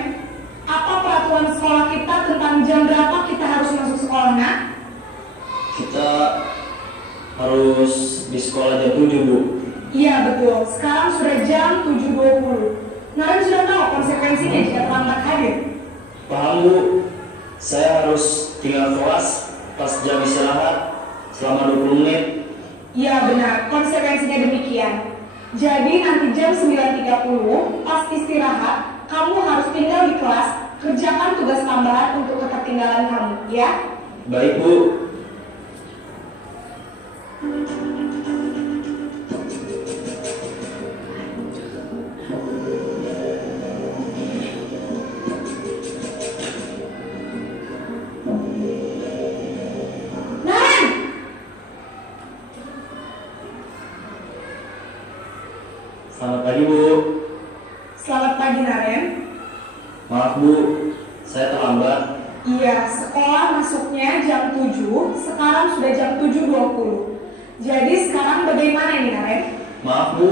apa peraturan sekolah kita tentang jam berapa kita harus masuk sekolah, Nak? Kita harus di sekolah jam 7, Bu. Iya, betul. Sekarang sudah jam 7.20. Nah, Ren sudah tahu konsekuensinya jika terlambat hadir. Paham, Bu. Saya harus tinggal kelas pas jam istirahat selama 20 menit. Iya, benar. Konsekuensinya demikian. Jadi nanti jam 9.30 pas istirahat, kamu harus tinggal di kelas, kerjakan tugas tambahan untuk ketertinggalan kamu, ya? Baik, Bu. Selamat pagi, Bu. Selamat pagi, Naren. Maaf, Bu. Saya terlambat. Iya, sekolah masuknya jam 7, sekarang sudah jam 7.20. Jadi sekarang bagaimana ini, Naren? Maaf, Bu.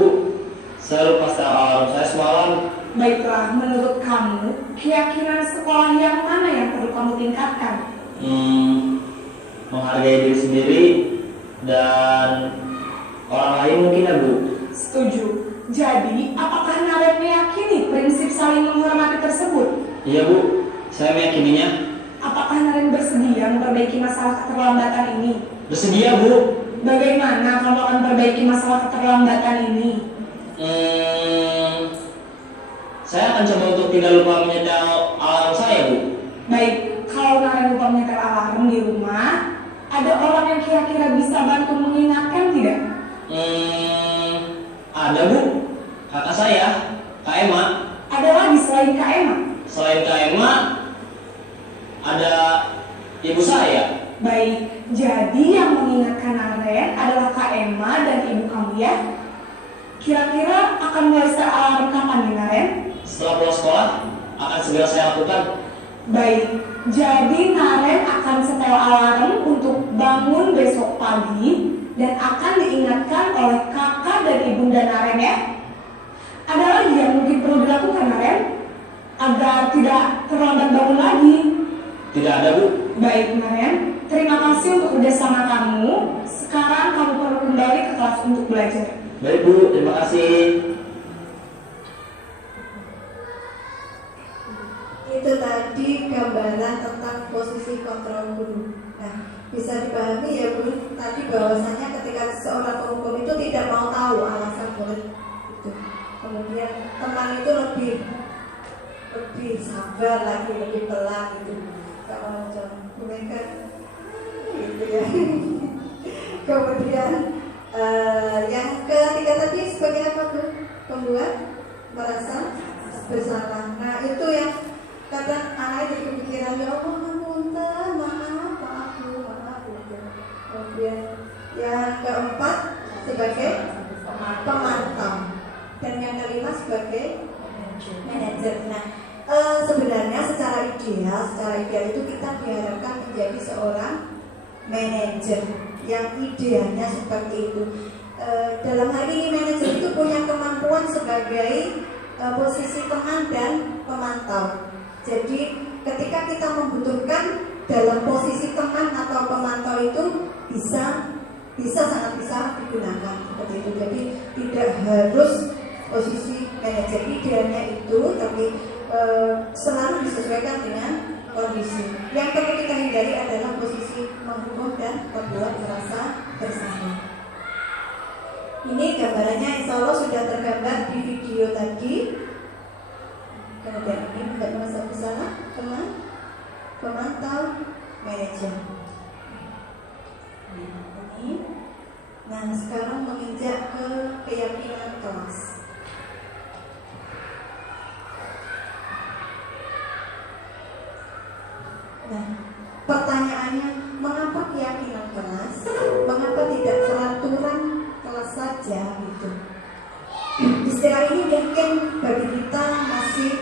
Saya lupa setel alarm saya semalam. Baiklah, menurut kamu, keyakinan sekolah yang mana yang perlu kamu tingkatkan? Menghargai diri sendiri dan orang lain mungkin, ya, Bu. Setuju. Jadi, apakah Naren meyakini prinsip saling menghormati tersebut? Iya, Bu. Saya meyakininya. Apakah Naren bersedia memperbaiki masalah keterlambatan ini? Bersedia, Bu. Bagaimana kamu akan perbaiki masalah keterlambatan ini? Saya akan coba untuk tidak lupa menyetel alarm saya, Bu. Baik, kalau Naren lupa menyetel alarm di rumah, ada orang yang kira-kira bisa bantu mengingatkan tidak? Ada, Bu. Kakak saya, Kak Emma. Ada lagi selain Kak Emma? Selain Kak Emma, ada ibu saya. Baik, jadi yang mengingatkan Naren adalah Kak Emma dan ibu kamu, ya? Kira-kira akan mulai setel alarm kapan nih, Naren? Setelah pulang sekolah, akan segera saya lakukan. Baik, jadi Naren akan setel alarm untuk bangun besok pagi dan akan diingatkan oleh kakak dan ibunda Naren, ya? Ada lagi yang mungkin perlu dilakukan, Naren? Agar tidak terlambat bangun lagi. Tidak ada, Bu. Baik, Naren. Terima kasih untuk kerjasama kamu. Sekarang kamu perlu kembali ke kelas untuk belajar. Baik, Bu. Terima kasih. Itu tadi gambaran tentang posisi kontrol guru. Nah, bisa dipahami ya, Bu, tadi bahwasanya ketika seorang penghukum itu tidak mau tahu alasan murid itu. Kemudian teman itu lebih sabar lagi, lebih pelan gitu. Kalau mereka gitu ya. Kemudian yang ketiga tadi sebagai apa, Bu? Pembuat merasa bersalah. Nah, itu yang kadang anak jadi kepikiran, ya Allah, punten, maaf gitu. Kemudian yang keempat sebagai pemantau dan yang kelima sebagai manajer. Nah, sebenarnya secara ideal itu kita diharapkan menjadi seorang manajer yang idealnya seperti itu. Dalam hal ini manajer itu punya kemampuan sebagai posisi teman dan pemantau. Jadi ketika kita membutuhkan dalam posisi teman atau pemantau itu sangat bisa digunakan seperti itu. Jadi tidak harus posisi manajer idealnya itu, tapi selalu disesuaikan dengan kondisi. Yang perlu kita hindari adalah posisi menghukum dan membuat merasa bersalah. Ini gambarannya insya Allah sudah tergambar di video tadi. Kemudian ini membuat merasa bersalah teman, pemantau, manajer. Nah, sekarang menginjak ke keyakinan kelas. Nah, pertanyaannya, mengapa keyakinan kelas? Mengapa tidak peraturan kelas saja gitu? Istilah ini mungkin bagi kita masih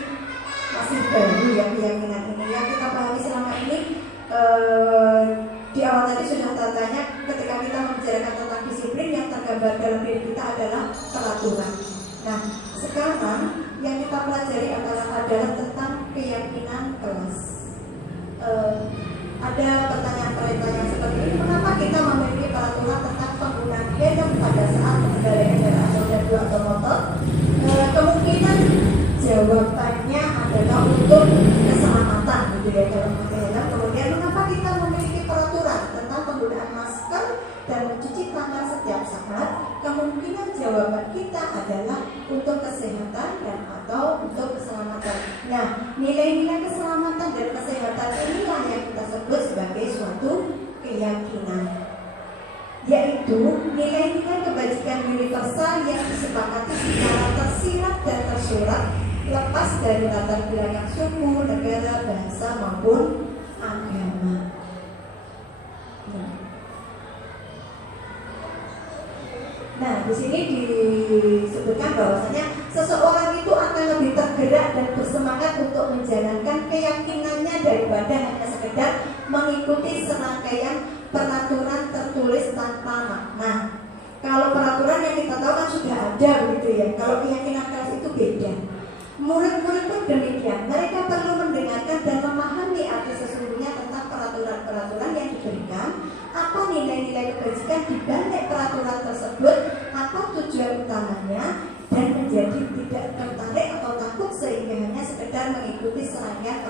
baru ya, keyakinan ini. Yang kita pahami selama ini di awal tadi sudah tanya, ketika kita membicarakan tentang disiplin, yang tergambar dalam diri kita adalah peraturan. Nah, sekarang yang kita pelajari adalah tentang keyakinan kelas. Ada pertanyaan seperti ini, mengapa kita memiliki peraturan tentang penggunaan helm pada saat mengendarai kendaraan roda 2 atau motor? Kemungkinan jawabannya adalah untuk keselamatan gitu ya, dalam memakai helm. Kemudian mengapa kita memiliki peraturan tentang penggunaan masker dan mencuci tangan setiap saat? Kemungkinan jawaban kita adalah untuk kesehatan dan atau untuk keselamatan. Nah, nilai-nilai keselamatan dan kesehatan inilah yang kita sebut sebagai suatu keyakinan, yaitu nilai-nilai kebajikan universal yang disepakati secara tersirat dan tersurat, lepas dari latar belakang suku, negara, bahasa maupun agama. Nah, di sini disebutkan bahwasanya seseorang itu akan lebih tergerak dan bersemangat untuk menjalankan keyakinannya daripada hanya sekedar mengikuti serangkaian peraturan tertulis tanpa makna. Kalau peraturan yang kita tahu kan sudah ada begitu ya. Kalau keyakinan kelas itu beda. Murid-murid pun demikian. Mereka perlu mendengarkan dan memahami arti sesungguhnya tentang peraturan-peraturan yang diberikan, apa nilai-nilai kebajikan di balik peraturan tersebut, apa tujuan utamanya, dan menjadi tidak tertarik atau takut sehingga hanya sekedar mengikuti serangkaian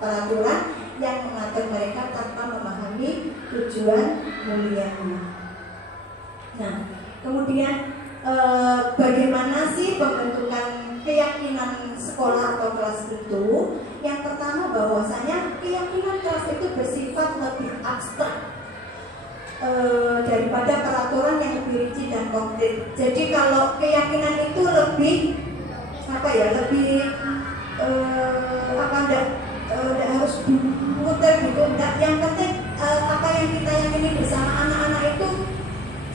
peraturan yang mengatur mereka tanpa memahami tujuan mulianya. Nah, kemudian bagaimana sih pembentukan keyakinan sekolah atau kelas itu? Yang pertama, bahwasanya keyakinan kelas itu bersifat lebih abstrak daripada peraturan yang lebih rinci dan konkret. Jadi kalau keyakinan itu lebih enggak harus muter gitu, enggak. Yang penting apa yang kita yakini bersama anak-anak itu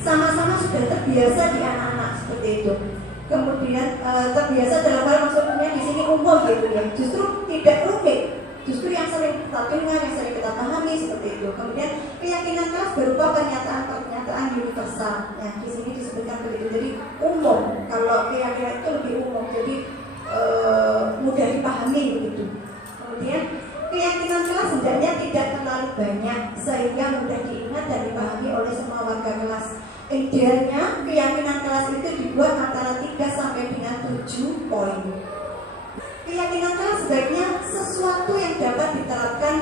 sama-sama sudah terbiasa di anak-anak seperti itu. Kemudian terbiasa dalam hal maksudnya di sini umum gitu ya. Justru tidak rumit. Justru yang sering kita dengar, yang sering kita pahami seperti itu. Kemudian keyakinan kelas berupa pernyataan universal. Nah, di sini disebutkan begitu. Jadi umum. Kalau keyakinan itu lebih umum, jadi mudah dipahami begitu. Kemudian keyakinan kelas hendaknya tidak terlalu banyak sehingga mudah diingat dan dipahami oleh semua warga kelas. Idealnya keyakinan kelas itu dibuat antara 3 sampai dengan 7 poin. Keyakinan kelas sebaiknya sesuatu yang dapat diterapkan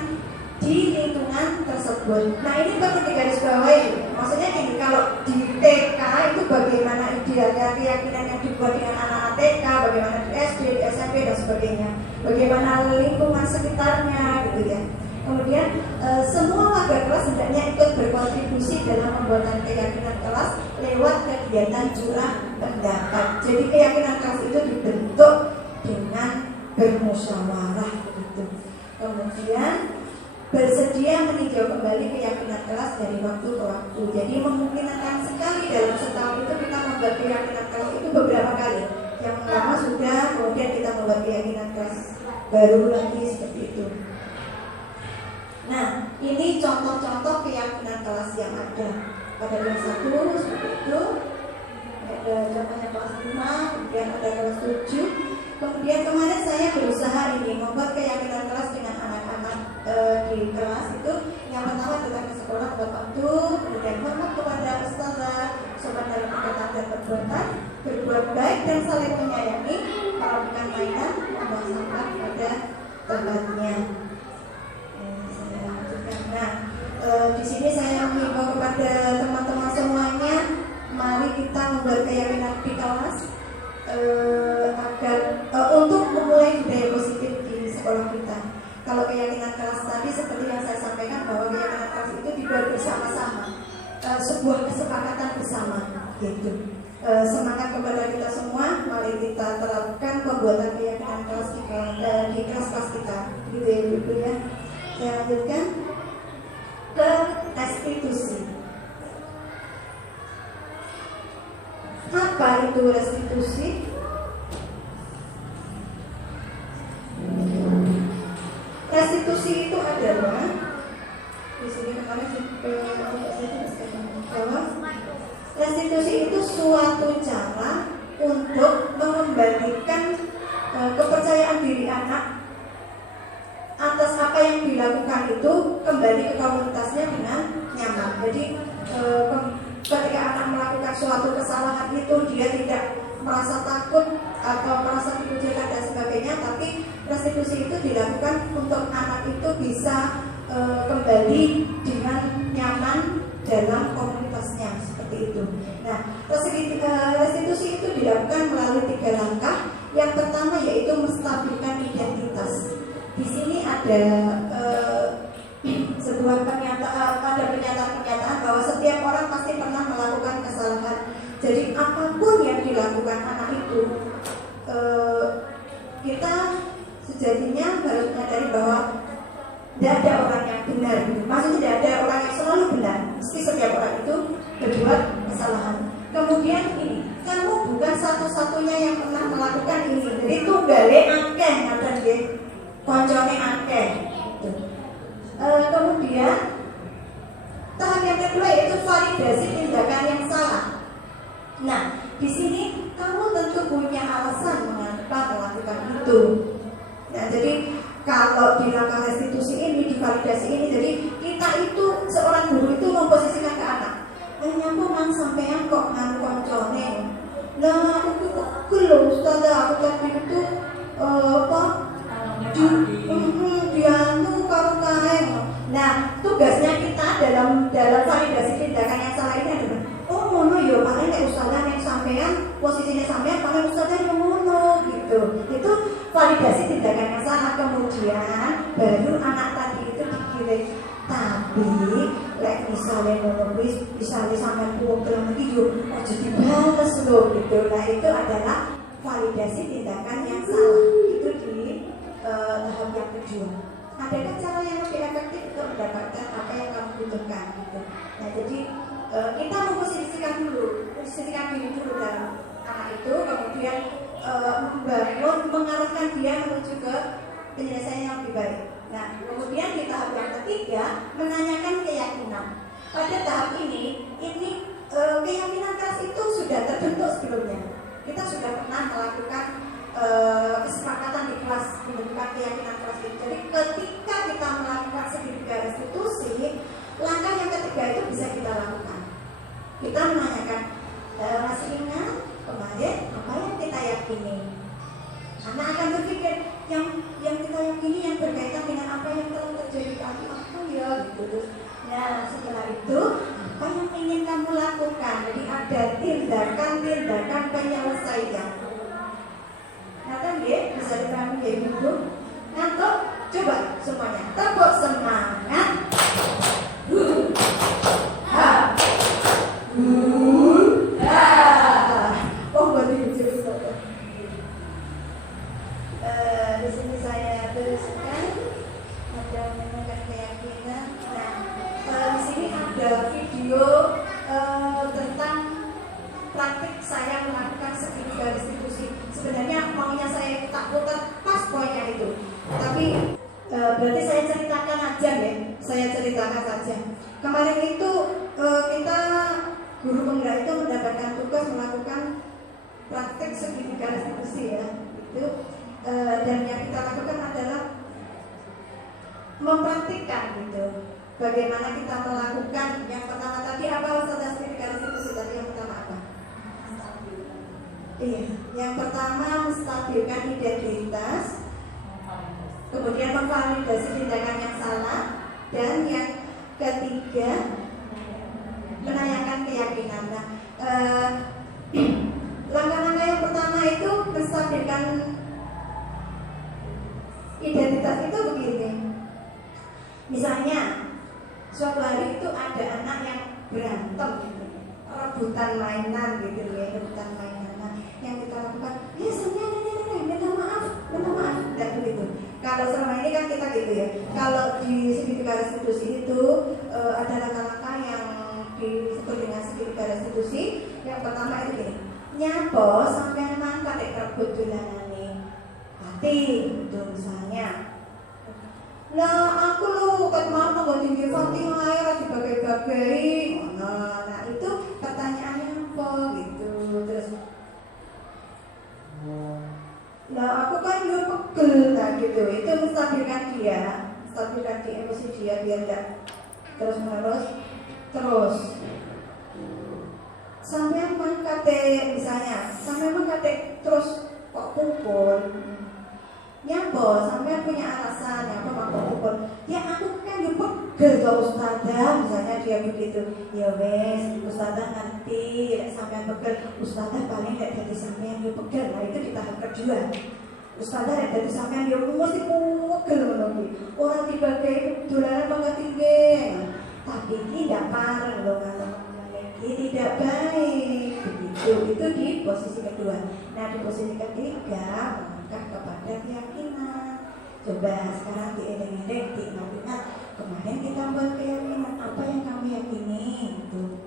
di lingkungan tersebut. Nah, ini perlu digarisbawahi. Maksudnya ini kalau di TK itu bagaimana idealnya keyakinan yang dibuat dengan anak-anak TK, bagaimana di SD, di SMP dan sebagainya. Bagaimana lingkungan sekitarnya gitu ya. Kemudian semua warga kelas hendaknya ikut berkontribusi dalam pembuatan keyakinan kelas lewat kegiatan curah pendapat. Jadi keyakinan kelas itu dibentuk dengan bermusyawarah begitu. Kemudian bersedia meninjau kembali keyakinan kelas dari waktu ke waktu. Jadi memungkinkan sekali dalam setahun itu kita membuat keyakinan kelas itu beberapa kali. Yang pertama sudah, kemudian kita membuat keyakinan kelas baru lagi seperti itu. Nah, ini contoh-contoh keyakinan kelas yang ada. Pada kelas 1 seperti itu, ada contohnya kelas 5, kemudian ada kelas 7. Kemudian kemarin saya berusaha ini membuat keyakinan kelas dengan anak-anak di kelas itu. Yang pertama datang ke sekolah tepat waktu, kemudian hormat kepada ustazah, sopan dalam perkataan dan perbuatan, berbuat baik dan saling menyayangi, kalau bukan mainan, membuang sampah pada tempatnya. Saya lanjutkan. Nah, di sini saya mengimbau kepada teman-teman semuanya, mari kita membuat keyakinan di kelas agar untuk memulai budaya positif di sekolah kita. Kalau keyakinan kelas tadi seperti yang saya sampaikan bahwa keyakinan kelas itu dibuat bersama-sama, sebuah kesepakatan bersama, gitu. Semangat kepada kita semua, mari kita terapkan pembuatan keyakinan kelas di kelas-kelas kita, gitu ya Ibu ya. Saya lanjutkan ke restitusi. Apa itu restitusi? Restitusi itu adalah, di sini kemarin bahwa restitusi itu suatu cara untuk mengembalikan kepercayaan diri anak atas apa yang dilakukan itu kembali ke komunitasnya dengan nyaman. Jadi ketika anak melakukan suatu kesalahan itu dia tidak merasa takut atau merasa dikucilkan dan sebagainya, tapi restitusi itu dilakukan untuk anak itu bisa kembali dengan nyaman dalam komunitasnya, seperti itu. Nah, restitusi itu dilakukan melalui 3 langkah. Yang pertama yaitu menstabilkan identitas. Di sini ada sebuah pernyataan bahwa setiap orang pasti pernah melakukan kesalahan. Jadi apapun yang dilakukan anak itu, kita sejatinya harus menyadari bahwa tidak ada orang yang benar. Maksudnya tidak ada orang yang selalu benar. Mesti setiap orang itu berbuat kesalahan. Kemudian ini, kamu bukan satu-satunya yang pernah melakukan ini. Jadi tunggale akeh ngaten nggih. Koncone akeh. Kemudian tahap yang kedua yaitu validasi tindakan yang salah. Nah, di sini kamu tentu punya alasan mengapa melakukan itu. Nah, jadi kalau di langkah restitusi ini, di validasi ini, jadi kita itu seorang guru itu memposisikan ke anak. Nyampu mang sampean kok nang koncone. Nah, aku kok gelo ustazah, aku tadi itu dianu karo kae. Nah, tugasnya kita dalam validasi tindakan yang salah ini adalah ngono yo paling nek ustazah nek sampean posisinya sampean paling ustazah yo ngono gitu. Itu validasi tindakan yang salah. Kemudian baru anak tadi itu dikirim. Tapi lek misalnya ngono wis misalnya sampean kuwat iki yo aja dibales lho gitu. Nah, itu adalah validasi tindakan yang salah. Itu di tahap yang kedua. Adakah cara yang lebih efektif untuk mendapatkan apa yang kamu butuhkan gitu. Nah, jadi kita memposisikan diri dulu dalam anak itu, kemudian membangun, mengarahkan dia menuju ke penyelesaian yang lebih baik. Nah, kemudian di tahap yang ketiga menanyakan keyakinan. Pada tahap ini keyakinan kelas itu sudah terbentuk sebelumnya. Kita sudah pernah melakukan kesepakatan di kelas pembentukan keyakinan kelas itu. Jadi ketika kita melakukan segitiga restitusi, langkah yang ketiga itu bisa kita lakukan. Kita menanyakan, masih ingat kemarin apa yang kita yakini? Anak akan berpikir yang kita yakini yang berkaitan dengan apa yang telah terjadi tadi apa ya gitu. Nah, setelah itu apa yang ingin kamu lakukan? Jadi ada tindakan penyelesaian. Nah, kan ya bisa dipahami kayak gitu. Ngantuk, coba semuanya tepuk semangat. Di sini saya teruskan ada menanyakan keyakinan. Nah, di sini ada video tentang praktik saya melakukan segitiga restitusi. Sebenarnya maunya saya tak putar pas poinnya itu, tapi berarti saya ceritakan aja ya. Saya ceritakan saja. Kemarin itu kita guru penggerak itu mendapatkan tugas melakukan praktik segitiga restitusi ya. gitu. Dan yang kita lakukan adalah mempraktikkan gitu. Bagaimana kita melakukan yang pertama tadi apa Ustazah garis itu tadi yang pertama apa? Iya, yang pertama menstabilkan identitas, kemudian memvalidasi tindakan yang salah, dan yang ketiga menanyakan keyakinan. Nah, langkah-langkah yang pertama itu menstabilkan identitas itu begini. Misalnya suatu hari itu ada anak yang berantem gitu, rebutan mainan gitu ya, rebutan mainan. Nah, yang kita lakukan, ya minta maaf, dan begitu. Kalau selama ini kan kita gitu ya. Kalau di segitiga restitusi itu ada langkah-langkah yang disebut dengan segitiga restitusi. Yang pertama itu gini, nyapo sampai mangkat rebut dolanane hati, itu misalnya. Nah, aku lu kan mau nggak tinggi Fatihah ya dibagai-bagai. Nah, itu pertanyaannya apa gitu. Terus, nah aku kan juga pegel, nah gitu. Itu menstabilkan dia, menstabilkan di emosi dia biar tidak terus menerus. Terus sampai mengkate misalnya, sampai mengkate terus kok pukul. Nyambo, sampai punya alasan ya, mau pukul. Ya aku kan juga pegel tuh Ustazah, misalnya dia begitu. Ya wes, Ustazah nanti sampai pegel, Ustazah paling tidak jadi sampai dia pegel. Nah itu di tahap kedua. Ustazah tidak jadi sampai dia mesti pegel menunggu. Orang dibagai dolanan banget tinggi, tapi tidak parah loh kalau ini tidak baik. Begitu, itu di posisi kedua. Nah di posisi ketiga kepada keyakinan. Coba sekarang dieleng-eleng, diingat-ingat. Kemarin kita buat keyakinan, apa yang kamu yakini? Gitu.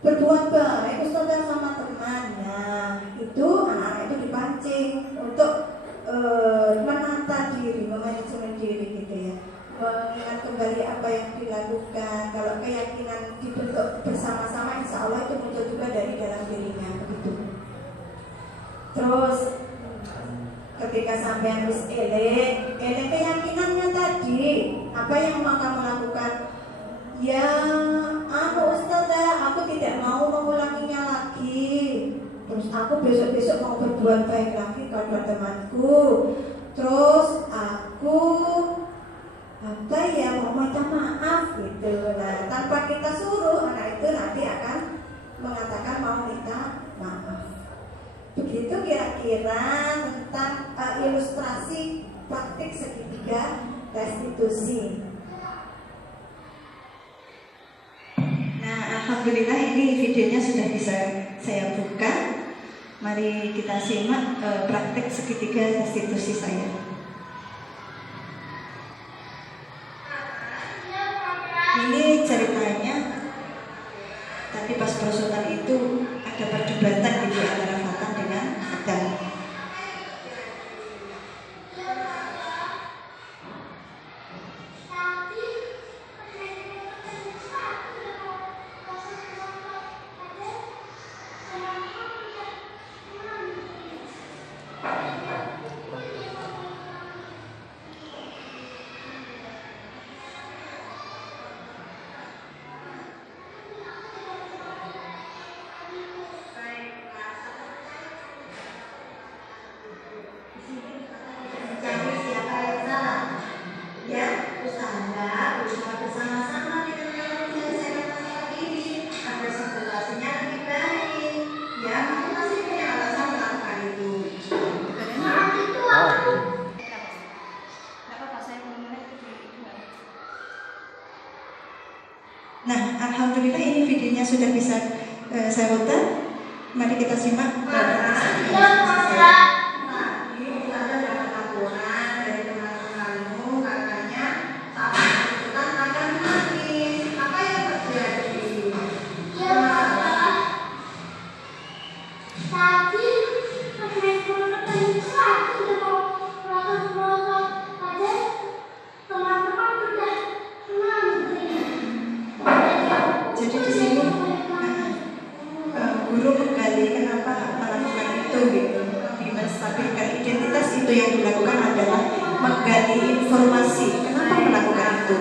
Berbuat baik, Ustazah sama teman. Nah, itu anak-anak itu dipancing untuk menata diri, memanajemen diri gitu ya. Mengingat kembali apa yang dilakukan. Kalau keyakinan dibentuk bersama-sama, insya Allah itu muncul juga dari dalam dirinya begitu. Terus ketika sampai wis elek keyakinannya tadi, apa yang mau kamu lakukan? Ya, Ustazah, aku tidak mau mengulanginya lagi. Terus aku besok-besok mau berbuat baik lagi kepada temanku. Terus aku mau minta maaf gitu. Nah, tanpa kita suruh, anak itu nanti akan mengatakan mau minta maaf. Begitu kira-kira tentang ilustrasi praktik segitiga restitusi. Nah, alhamdulillah ini videonya sudah bisa saya buka. Mari kita simak praktik segitiga restitusi saya. Ini ceritanya tadi pas perusutan itu ada perdebatan gitu antara Fatan dengan Adam. Nah, alhamdulillah ini videonya sudah bisa saya putar. Mari kita simak. Jadi di sini guru menggali kenapa melakukan itu gitu, menstabilkan gali informasi kenapa melakukan itu.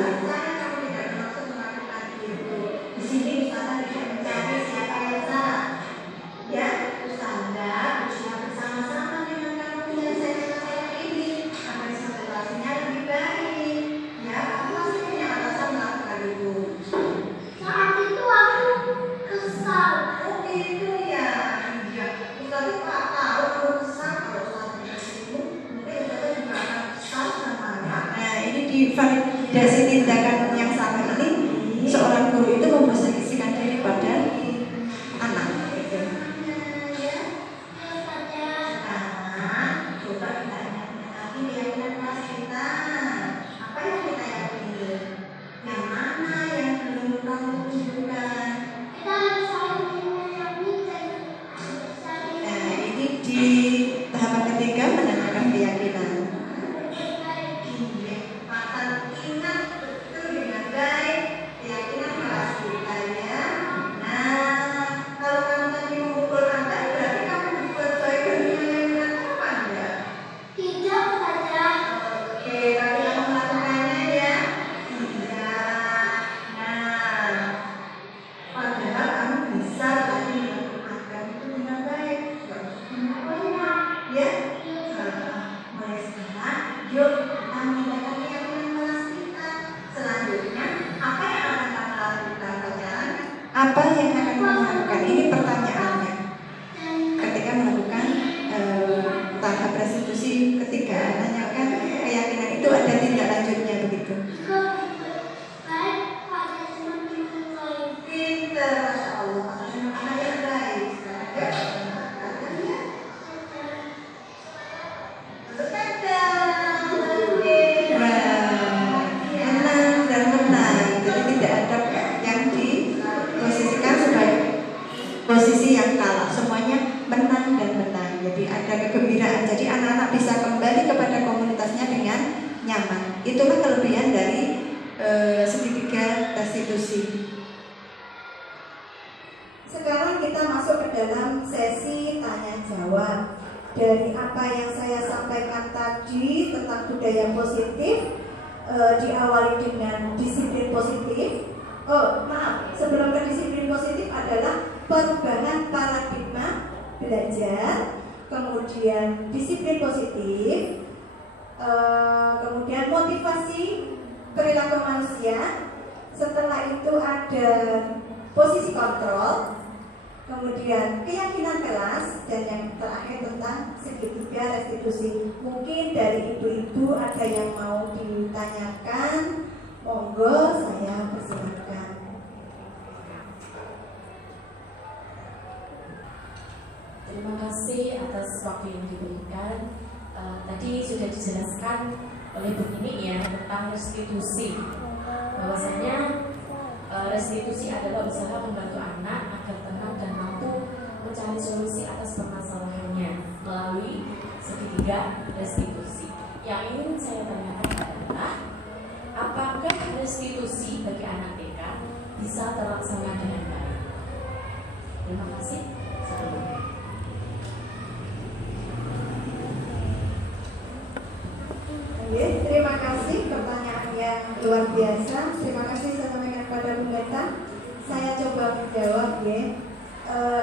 Di sini misalkan bisa mencari siapa yang salah, ya, Anda berusaha bersama-sama dengan kamu menyelesaikan masalah ini agar situasinya lebih baik. Ya, kamu pasti punya alasan melakukan itu. Saat itu aku kesal. Oh gitu ya. Iya. Ustaz Pak tahu kalau kesal kalau saat itu mungkin Ustaz juga akan kesal sama anak. Nah, ini di validasi tindakan yang sama ini seorang guru itu memposisikan diri pada anak. Gitu. Coba kita ingat-ingat lagi keyakinan kelas kita. Apa yang kita yakini? Yang mana yang belum kamu tunjukkan? Kita harus saling meyakini. Nah, ini di tahapan ketiga menanyakan keyakinan. Maka ingat betul dengan baik keyakinan kelas kita ya. Nah, kalau kamu tadi memukul Anda, berarti kamu memukul coy dengan apa ya? Tidak saja. Oke, tapi kamu melakukannya ya. Tidak. Nah, padahal kamu bisa tadi melakukan itu dengan baik. Ya. Mulai sekarang, yuk kita memindahkan keyakinan kelas kita. Selanjutnya, apa yang akan kamu lakukan pelajaran? Apa yang akan kamu lakukan? Ini pertanyaannya. Ketika melakukan tahap restitusi ketiga, menanyakan keyakinan itu ada tindak lanjutnya begitu. Pinter, Masya Allah. Anak yang baik. Sekarang ya. Menang dan menang. Jadi tidak ada yang diposisikan sebagai posisi yang kalah. Semuanya menang dan menang. Jadi ada kegembiraan. Jadi anak-anak bisa kembali kepada komunitasnya dengan nyaman. Itulah kelebihan dari segitiga restitusi. Sekarang kita masuk ke dalam sesi tanya jawab. Dari apa yang saya sampaikan tadi tentang budaya positif, diawali dengan disiplin positif. Oh, maaf, sebelum ke disiplin positif adalah perubahan paradigma belajar, kemudian disiplin positif, kemudian motivasi perilaku manusia. Setelah itu ada posisi kontrol, kemudian keyakinan kelas, dan yang terakhir tentang segitiga restitusi. Mungkin dari ibu-ibu ada yang mau ditanyakan, monggo saya persilakan. Terima kasih atas waktu yang diberikan. Tadi sudah dijelaskan oleh Bu Nini ya tentang restitusi. Bahwasanya restitusi adalah usaha membantu anak agar tenang dan mampu mencari solusi atas permasalahannya melalui segitiga restitusi. Yang ingin saya tanyakan adalah apakah restitusi bagi anak TK bisa terlaksana dengan baik? Terima kasih. Sebelumnya. Terima kasih, pertanyaan yang luar biasa. Terima kasih saya sampaikan kepada Bu Gata. Saya coba menjawab ya.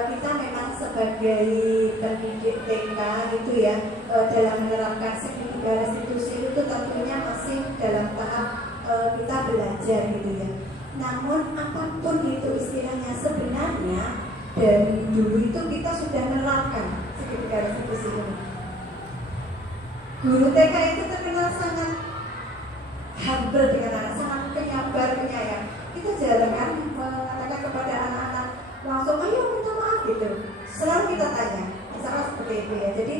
Kita memang sebagai pendidik TK gitu ya, dalam menerapkan segitiga restitusi itu tentunya masih dalam tahap kita belajar gitu ya. Namun apapun itu istilahnya, sebenarnya dari dulu itu kita sudah menerapkan segitiga restitusi ini. Guru TK itu terkenal sangat humble dengan anak, sangat penyabar, penyayang. Kita jarang kan mengatakan kepada anak-anak langsung ayo minta maaf gitu. Selalu kita tanya, misalnya seperti itu ya. Jadi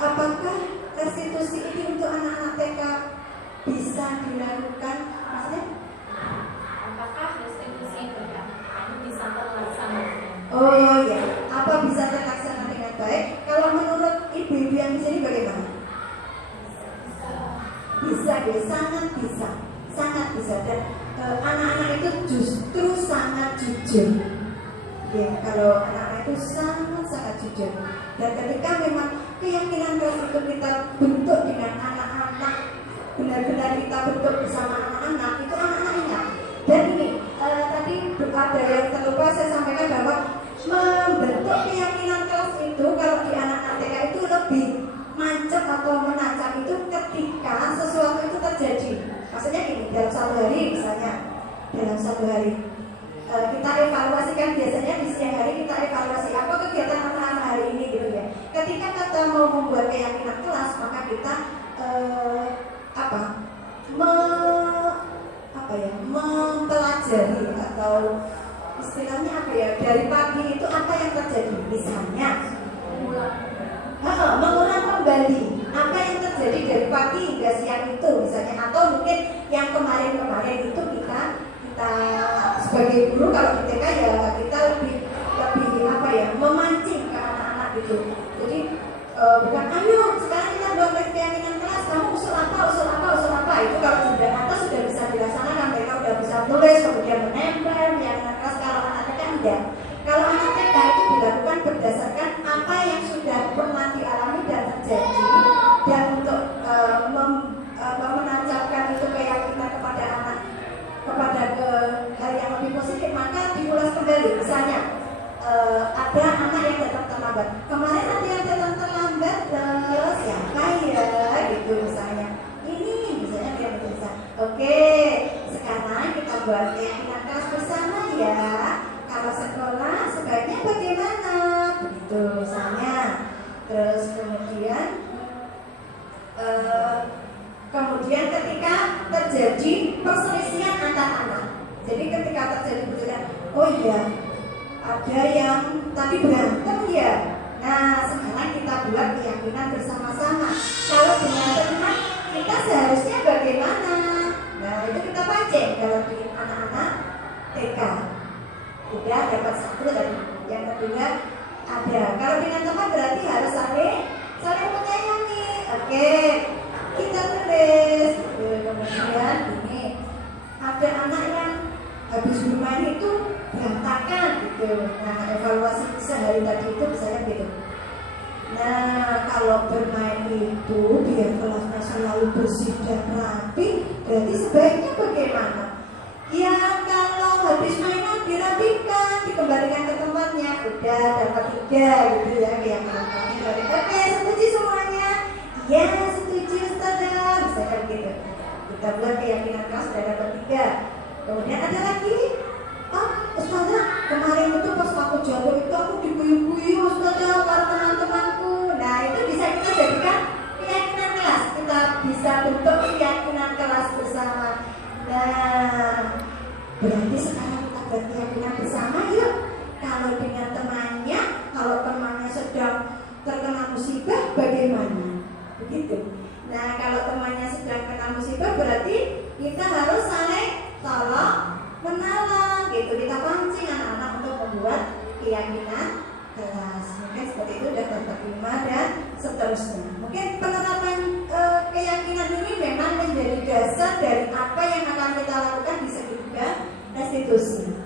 apakah restitusi ini untuk anak-anak TK bisa dilakukan? Maksudnya? Apakah restitusi bagi anak bisa terlaksana? Oh ya, apa bisa terlaksana dengan baik? Kalau menurut ibu-ibu yang di sini bagaimana? Bisa deh, sangat bisa, sangat bisa. Dan anak-anak itu justru sangat jujur. Ya, kalau anak-anak itu sangat jujur. Dan ketika memang keyakinan kelas itu kita bentuk dengan anak-anak benar-benar kita bentuk bersama anak-anak, itu anak-anak ingat. Dan ini tadi ada yang terlupa saya sampaikan bahwa membentuk keyakinan kelas itu kalau di anak-anak TK itu lebih mancep atau menancap itu ketika sesuatu itu terjadi. Maksudnya gini, dalam satu hari misalnya, dalam satu hari kita evaluasikan, biasanya di siang hari kita evaluasi apa kegiatan anak-anak hari ini gitu ya. Ketika kita mau membuat keyakinan kelas, maka kita mempelajari atau istilahnya apa ya, dari pagi itu apa yang terjadi, misalnya mengulang kembali apa yang terjadi dari pagi hingga siang itu misalnya, atau mungkin yang kemarin-kemarin itu kita sebagai guru kalau di TK ya kita lebih apa ya, memancing ke anak-anak gitu. Jadi bukan ayo sekarang kita buat keyakinan kelas, kamu usul apa itu kalau sudah atas sudah bisa dilaksanakan, mereka sudah bisa tulis kemudian menempel keyakinan kelas. Kalau anak TK enggak, kalau anak TK itu dilakukan berdasarkan apa yang sudah pernah dialami dan terjadi, dan untuk menancapkan itu keyakinan kepada anak kepada hal yang lebih positif, maka diulas kembali. Misalnya ada anak yang datang terlambat, kemarin ada yang datang terlambat siapa ya gitu misalnya, ini misalnya dia bisa oke, sekarang kita buat keyakinan kelas bersama ya, kalau sekolah sebaiknya bagaimana begitu misalnya. Terus kemudian ketika terjadi perselisihan antar anak, jadi ketika terjadi perselisihan, oh iya ada yang tadi berantem ya, nah sekarang kita buat keyakinan bersama-sama, kalau dengan teman kita seharusnya bagaimana. Nah itu kita pancing kalau di anak-anak TK. Udah dapat satu tadi, yang kedua ada, kalau dengan teman berarti harus saling menyayangi. Oke, kita tulis. Kemudian ini ada anak yang habis bermain itu berantakan gitu. Nah evaluasi sehari tadi itu misalnya gitu. Nah kalau bermain itu biar kelasnya selalu bersih dan rapi, berarti sebaiknya bagaimana? Ya kalau habis mainan dirapikan, dikembalikan ke tempatnya, udah dapat 3 gitu ya, kayak makanya. Oke, setuju semuanya? Iya setuju Ustazah, misalkan gitu. Kita buat keyakinan kelas sudah dapat 3. Kemudian ada lagi, oh Ustazah kemarin itu pas aku jatuh itu aku diguyu-guyu Ustazah para teman-temanku. Nah itu bisa kita jadikan keyakinan kelas, kita bisa bentuk keyakinan kelas bersama. Nah, berarti sekarang kita buat keyakinan bersama yuk. Kalau dengan temannya, kalau temannya sedang terkena musibah bagaimana? Begitu. Nah, kalau temannya sedang kena musibah berarti kita harus saling tolong menolong gitu. Kita pancing anak-anak untuk membuat keyakinan kelas. Mungkin seperti itu udah dapat 5 dan seterusnya. Mungkin penerapan keyakinan ini memang menjadi dasar dari apa yang akan kita lakukan di sekitar restitusi.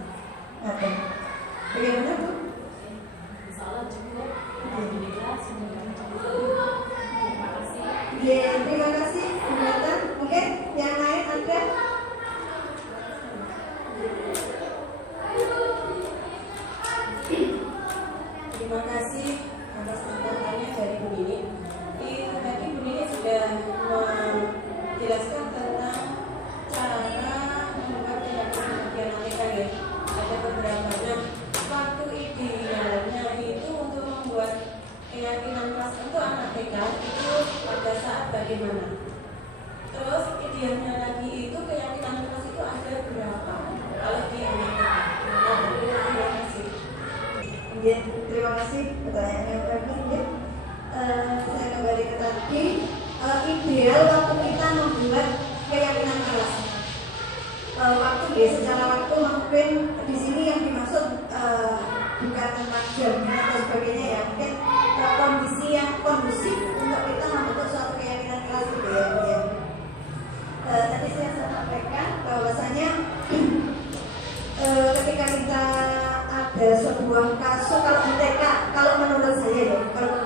Oke, bagaimana Bu? Salah cukup. Alhamdulillah semoga cukup. Terima kasih. Ya, terima kasih Bu Nata. Mungkin yang lain ada? Terima kasih atas pertanyaannya dari Bu Nini. Tadi Bu Nini sudah menjelaskan tentang cara membuat keyakinan ATK ya. Ada beberapa. Nah, waktu idealnya itu untuk membuat keyakinan kelas untuk anak TK itu pada saat bagaimana? Terus idealnya lagi itu keyakinan kelas itu ada berapa? Kalau di anak TK. Terima kasih. Ya, terima kasih pertanyaannya bagus ya. Saya kembali ke tadi, ideal waktu kita membuat keyakinan kelas. Waktu ya, secara waktu mungkin di sini yang dimaksud bukan tentang jamnya atau sebagainya ya, mungkin kondisi yang kondusif untuk kita membentuk suatu keyakinan kelas gitu ya. Tadi saya sampaikan bahwasanya ketika kita ada sebuah kasus, kalau di TK, kalau menurut saya ya, kalau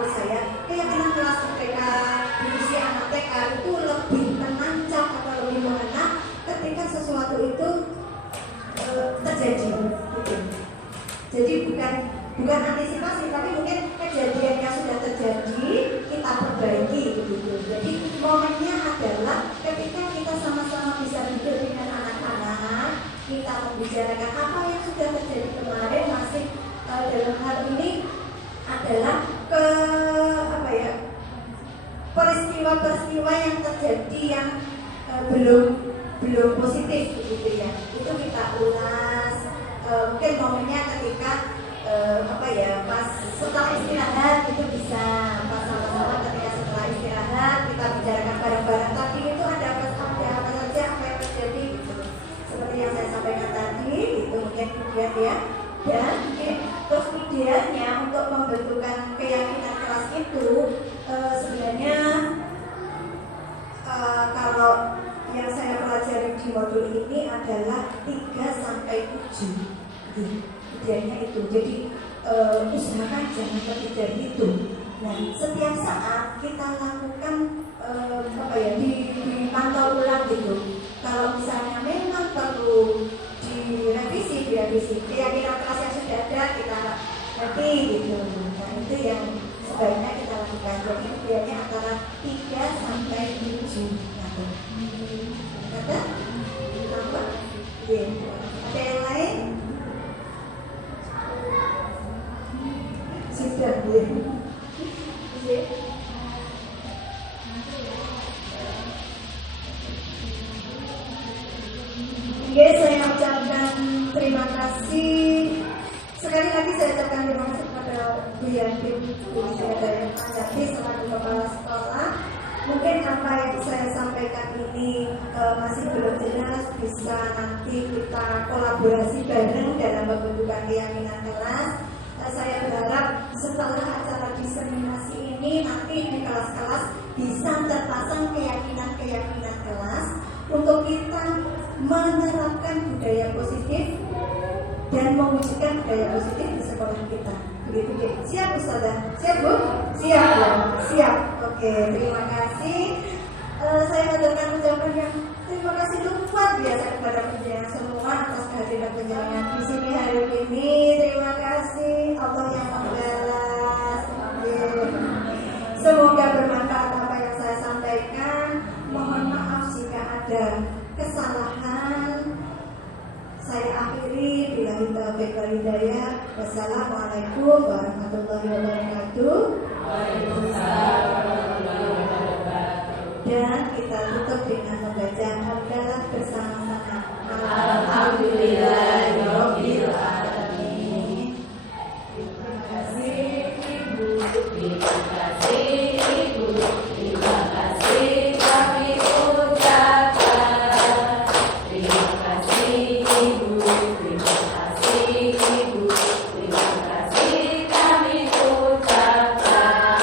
dibicarakan. Apa yang sudah terjadi kemarin masih dalam hal ini adalah peristiwa-peristiwa yang terjadi yang belum positif gitu ya. Itu kita ulas. Mungkin momennya ketika pas setelah istirahat itu bisa pas sama-sama ketika setelah istirahat kita bicarakan bareng-bareng tadi itu ada apa saja apa yang terjadi gitu. Seperti yang saya sampaikan tadi itu mungkin kemudian ya. Dan terus idealnya untuk membentukkan keyakinan kelas itu sebenarnya kalau yang saya pelajari di modul ini adalah 3-7 idealnya itu. Jadi usahakan jangan lebih dari itu. Nah, setiap saat kita lakukan dipantau ulang gitu. Kalau misalnya memang perlu direvisi keyakinan kelas yang sudah ada kita nanti gitu. Nah, itu yang sebaiknya kita lakukan. Jadi idealnya antara 3-7. Ada? Apa? Ada yang lain? Sudah, Oke, saya ucapkan terima kasih. Sekali lagi saya ucapkan terima kasih kepada Bu Yanti, Bu Yanti selaku kepala sekolah. Mungkin apa yang saya sampaikan ini masih belum jelas, bisa nanti kita kolaborasi bareng dalam pembentukan keyakinan kelas. Saya berharap setelah acara diseminasi ini nanti di kelas-kelas bisa terpasang keyakinan kelas untuk kita menerapkan budaya positif dan mewujudkan budaya positif di sekolah kita. Begitu deh. Siap Ustazah? Siap Bu? Siap ya? Siap. Oke, terima kasih. Saya mengucapkan ucapan yang terima kasih luar biasa kepada penjenengan semua atas kehadiran penjenengan di sini hari ini. Terima kasih. Allah yang membalas. Semoga bermanfaat apa yang saya sampaikan. Mohon maaf jika ada kesalahan. Saya akhiri billahi taufiq wal hidayah. Wassalamualaikum warahmatullahi wabarakatuh. Waalaikumsalam warahmatullahi wabarakatuh. Dan kita tutup dengan membaca hamdalah bersama-sama. Alhamdulillahirabbil alamin. Terima kasih Ibu, terima kasih Ibu, terima kasih kami ucapkan. Terima kasih Ibu, terima kasih Ibu, terima kasih kami ucapkan.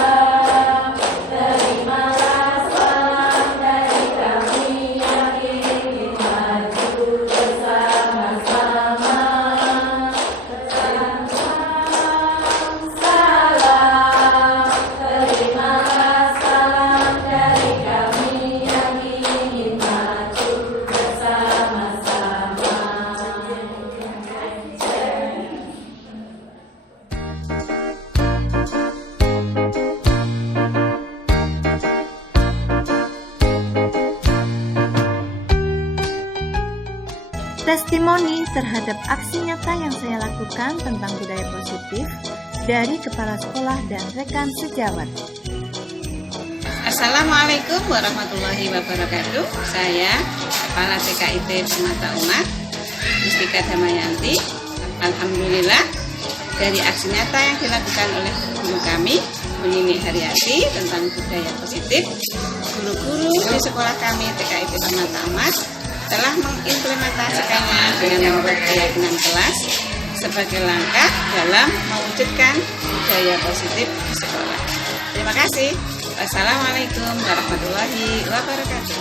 Salam, terimalah salam dari kami yang ingin maju bersama-sama. Salam, terimalah salam dari kami yang ingin maju bersama-sama. Testimoni terhadap aksi nyata yang saya lakukan tentang budaya positif dari kepala sekolah dan rekan sejawat. Assalamualaikum warahmatullahi wabarakatuh. Saya Kepala TKIT Permata Umat Mustika Damayanti. Alhamdulillah dari aksi nyata yang dilakukan oleh guru kami Bu Nini Haryati tentang budaya positif, guru-guru di sekolah kami TKIT Permata Umat telah mengimplementasikannya dengan membuat keyakinan kelas sebagai langkah dalam mewujudkan budaya positif di sekolah. Terima kasih. Wassalamualaikum warahmatullahi wabarakatuh.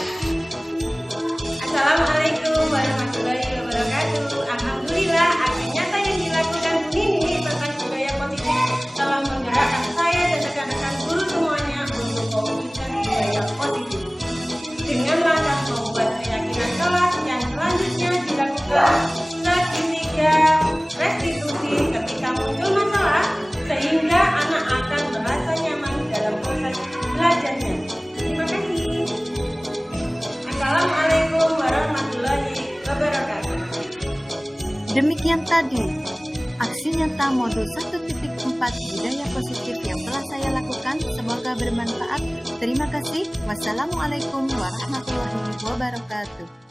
Assalamualaikum warahmatullahi wabarakatuh. Alhamdulillah aksi nyata yang dilakukan Bu Nini tentang budaya positif telah menggerakkan saya dan rekan-rekan guru semuanya untuk mewujudkan budaya positif dengan langkah membuat keyakinan kelas yang selanjutnya dilakukan seketika restitusi ketika muncul masalah sehingga anak akan merasa nyaman dalam proses belajarnya. Terima kasih. Assalamualaikum Demikian tadi aksi nyata modul 1.4 budaya positif yang telah saya lakukan. Semoga bermanfaat. Terima kasih. Wassalamualaikum warahmatullahi wabarakatuh.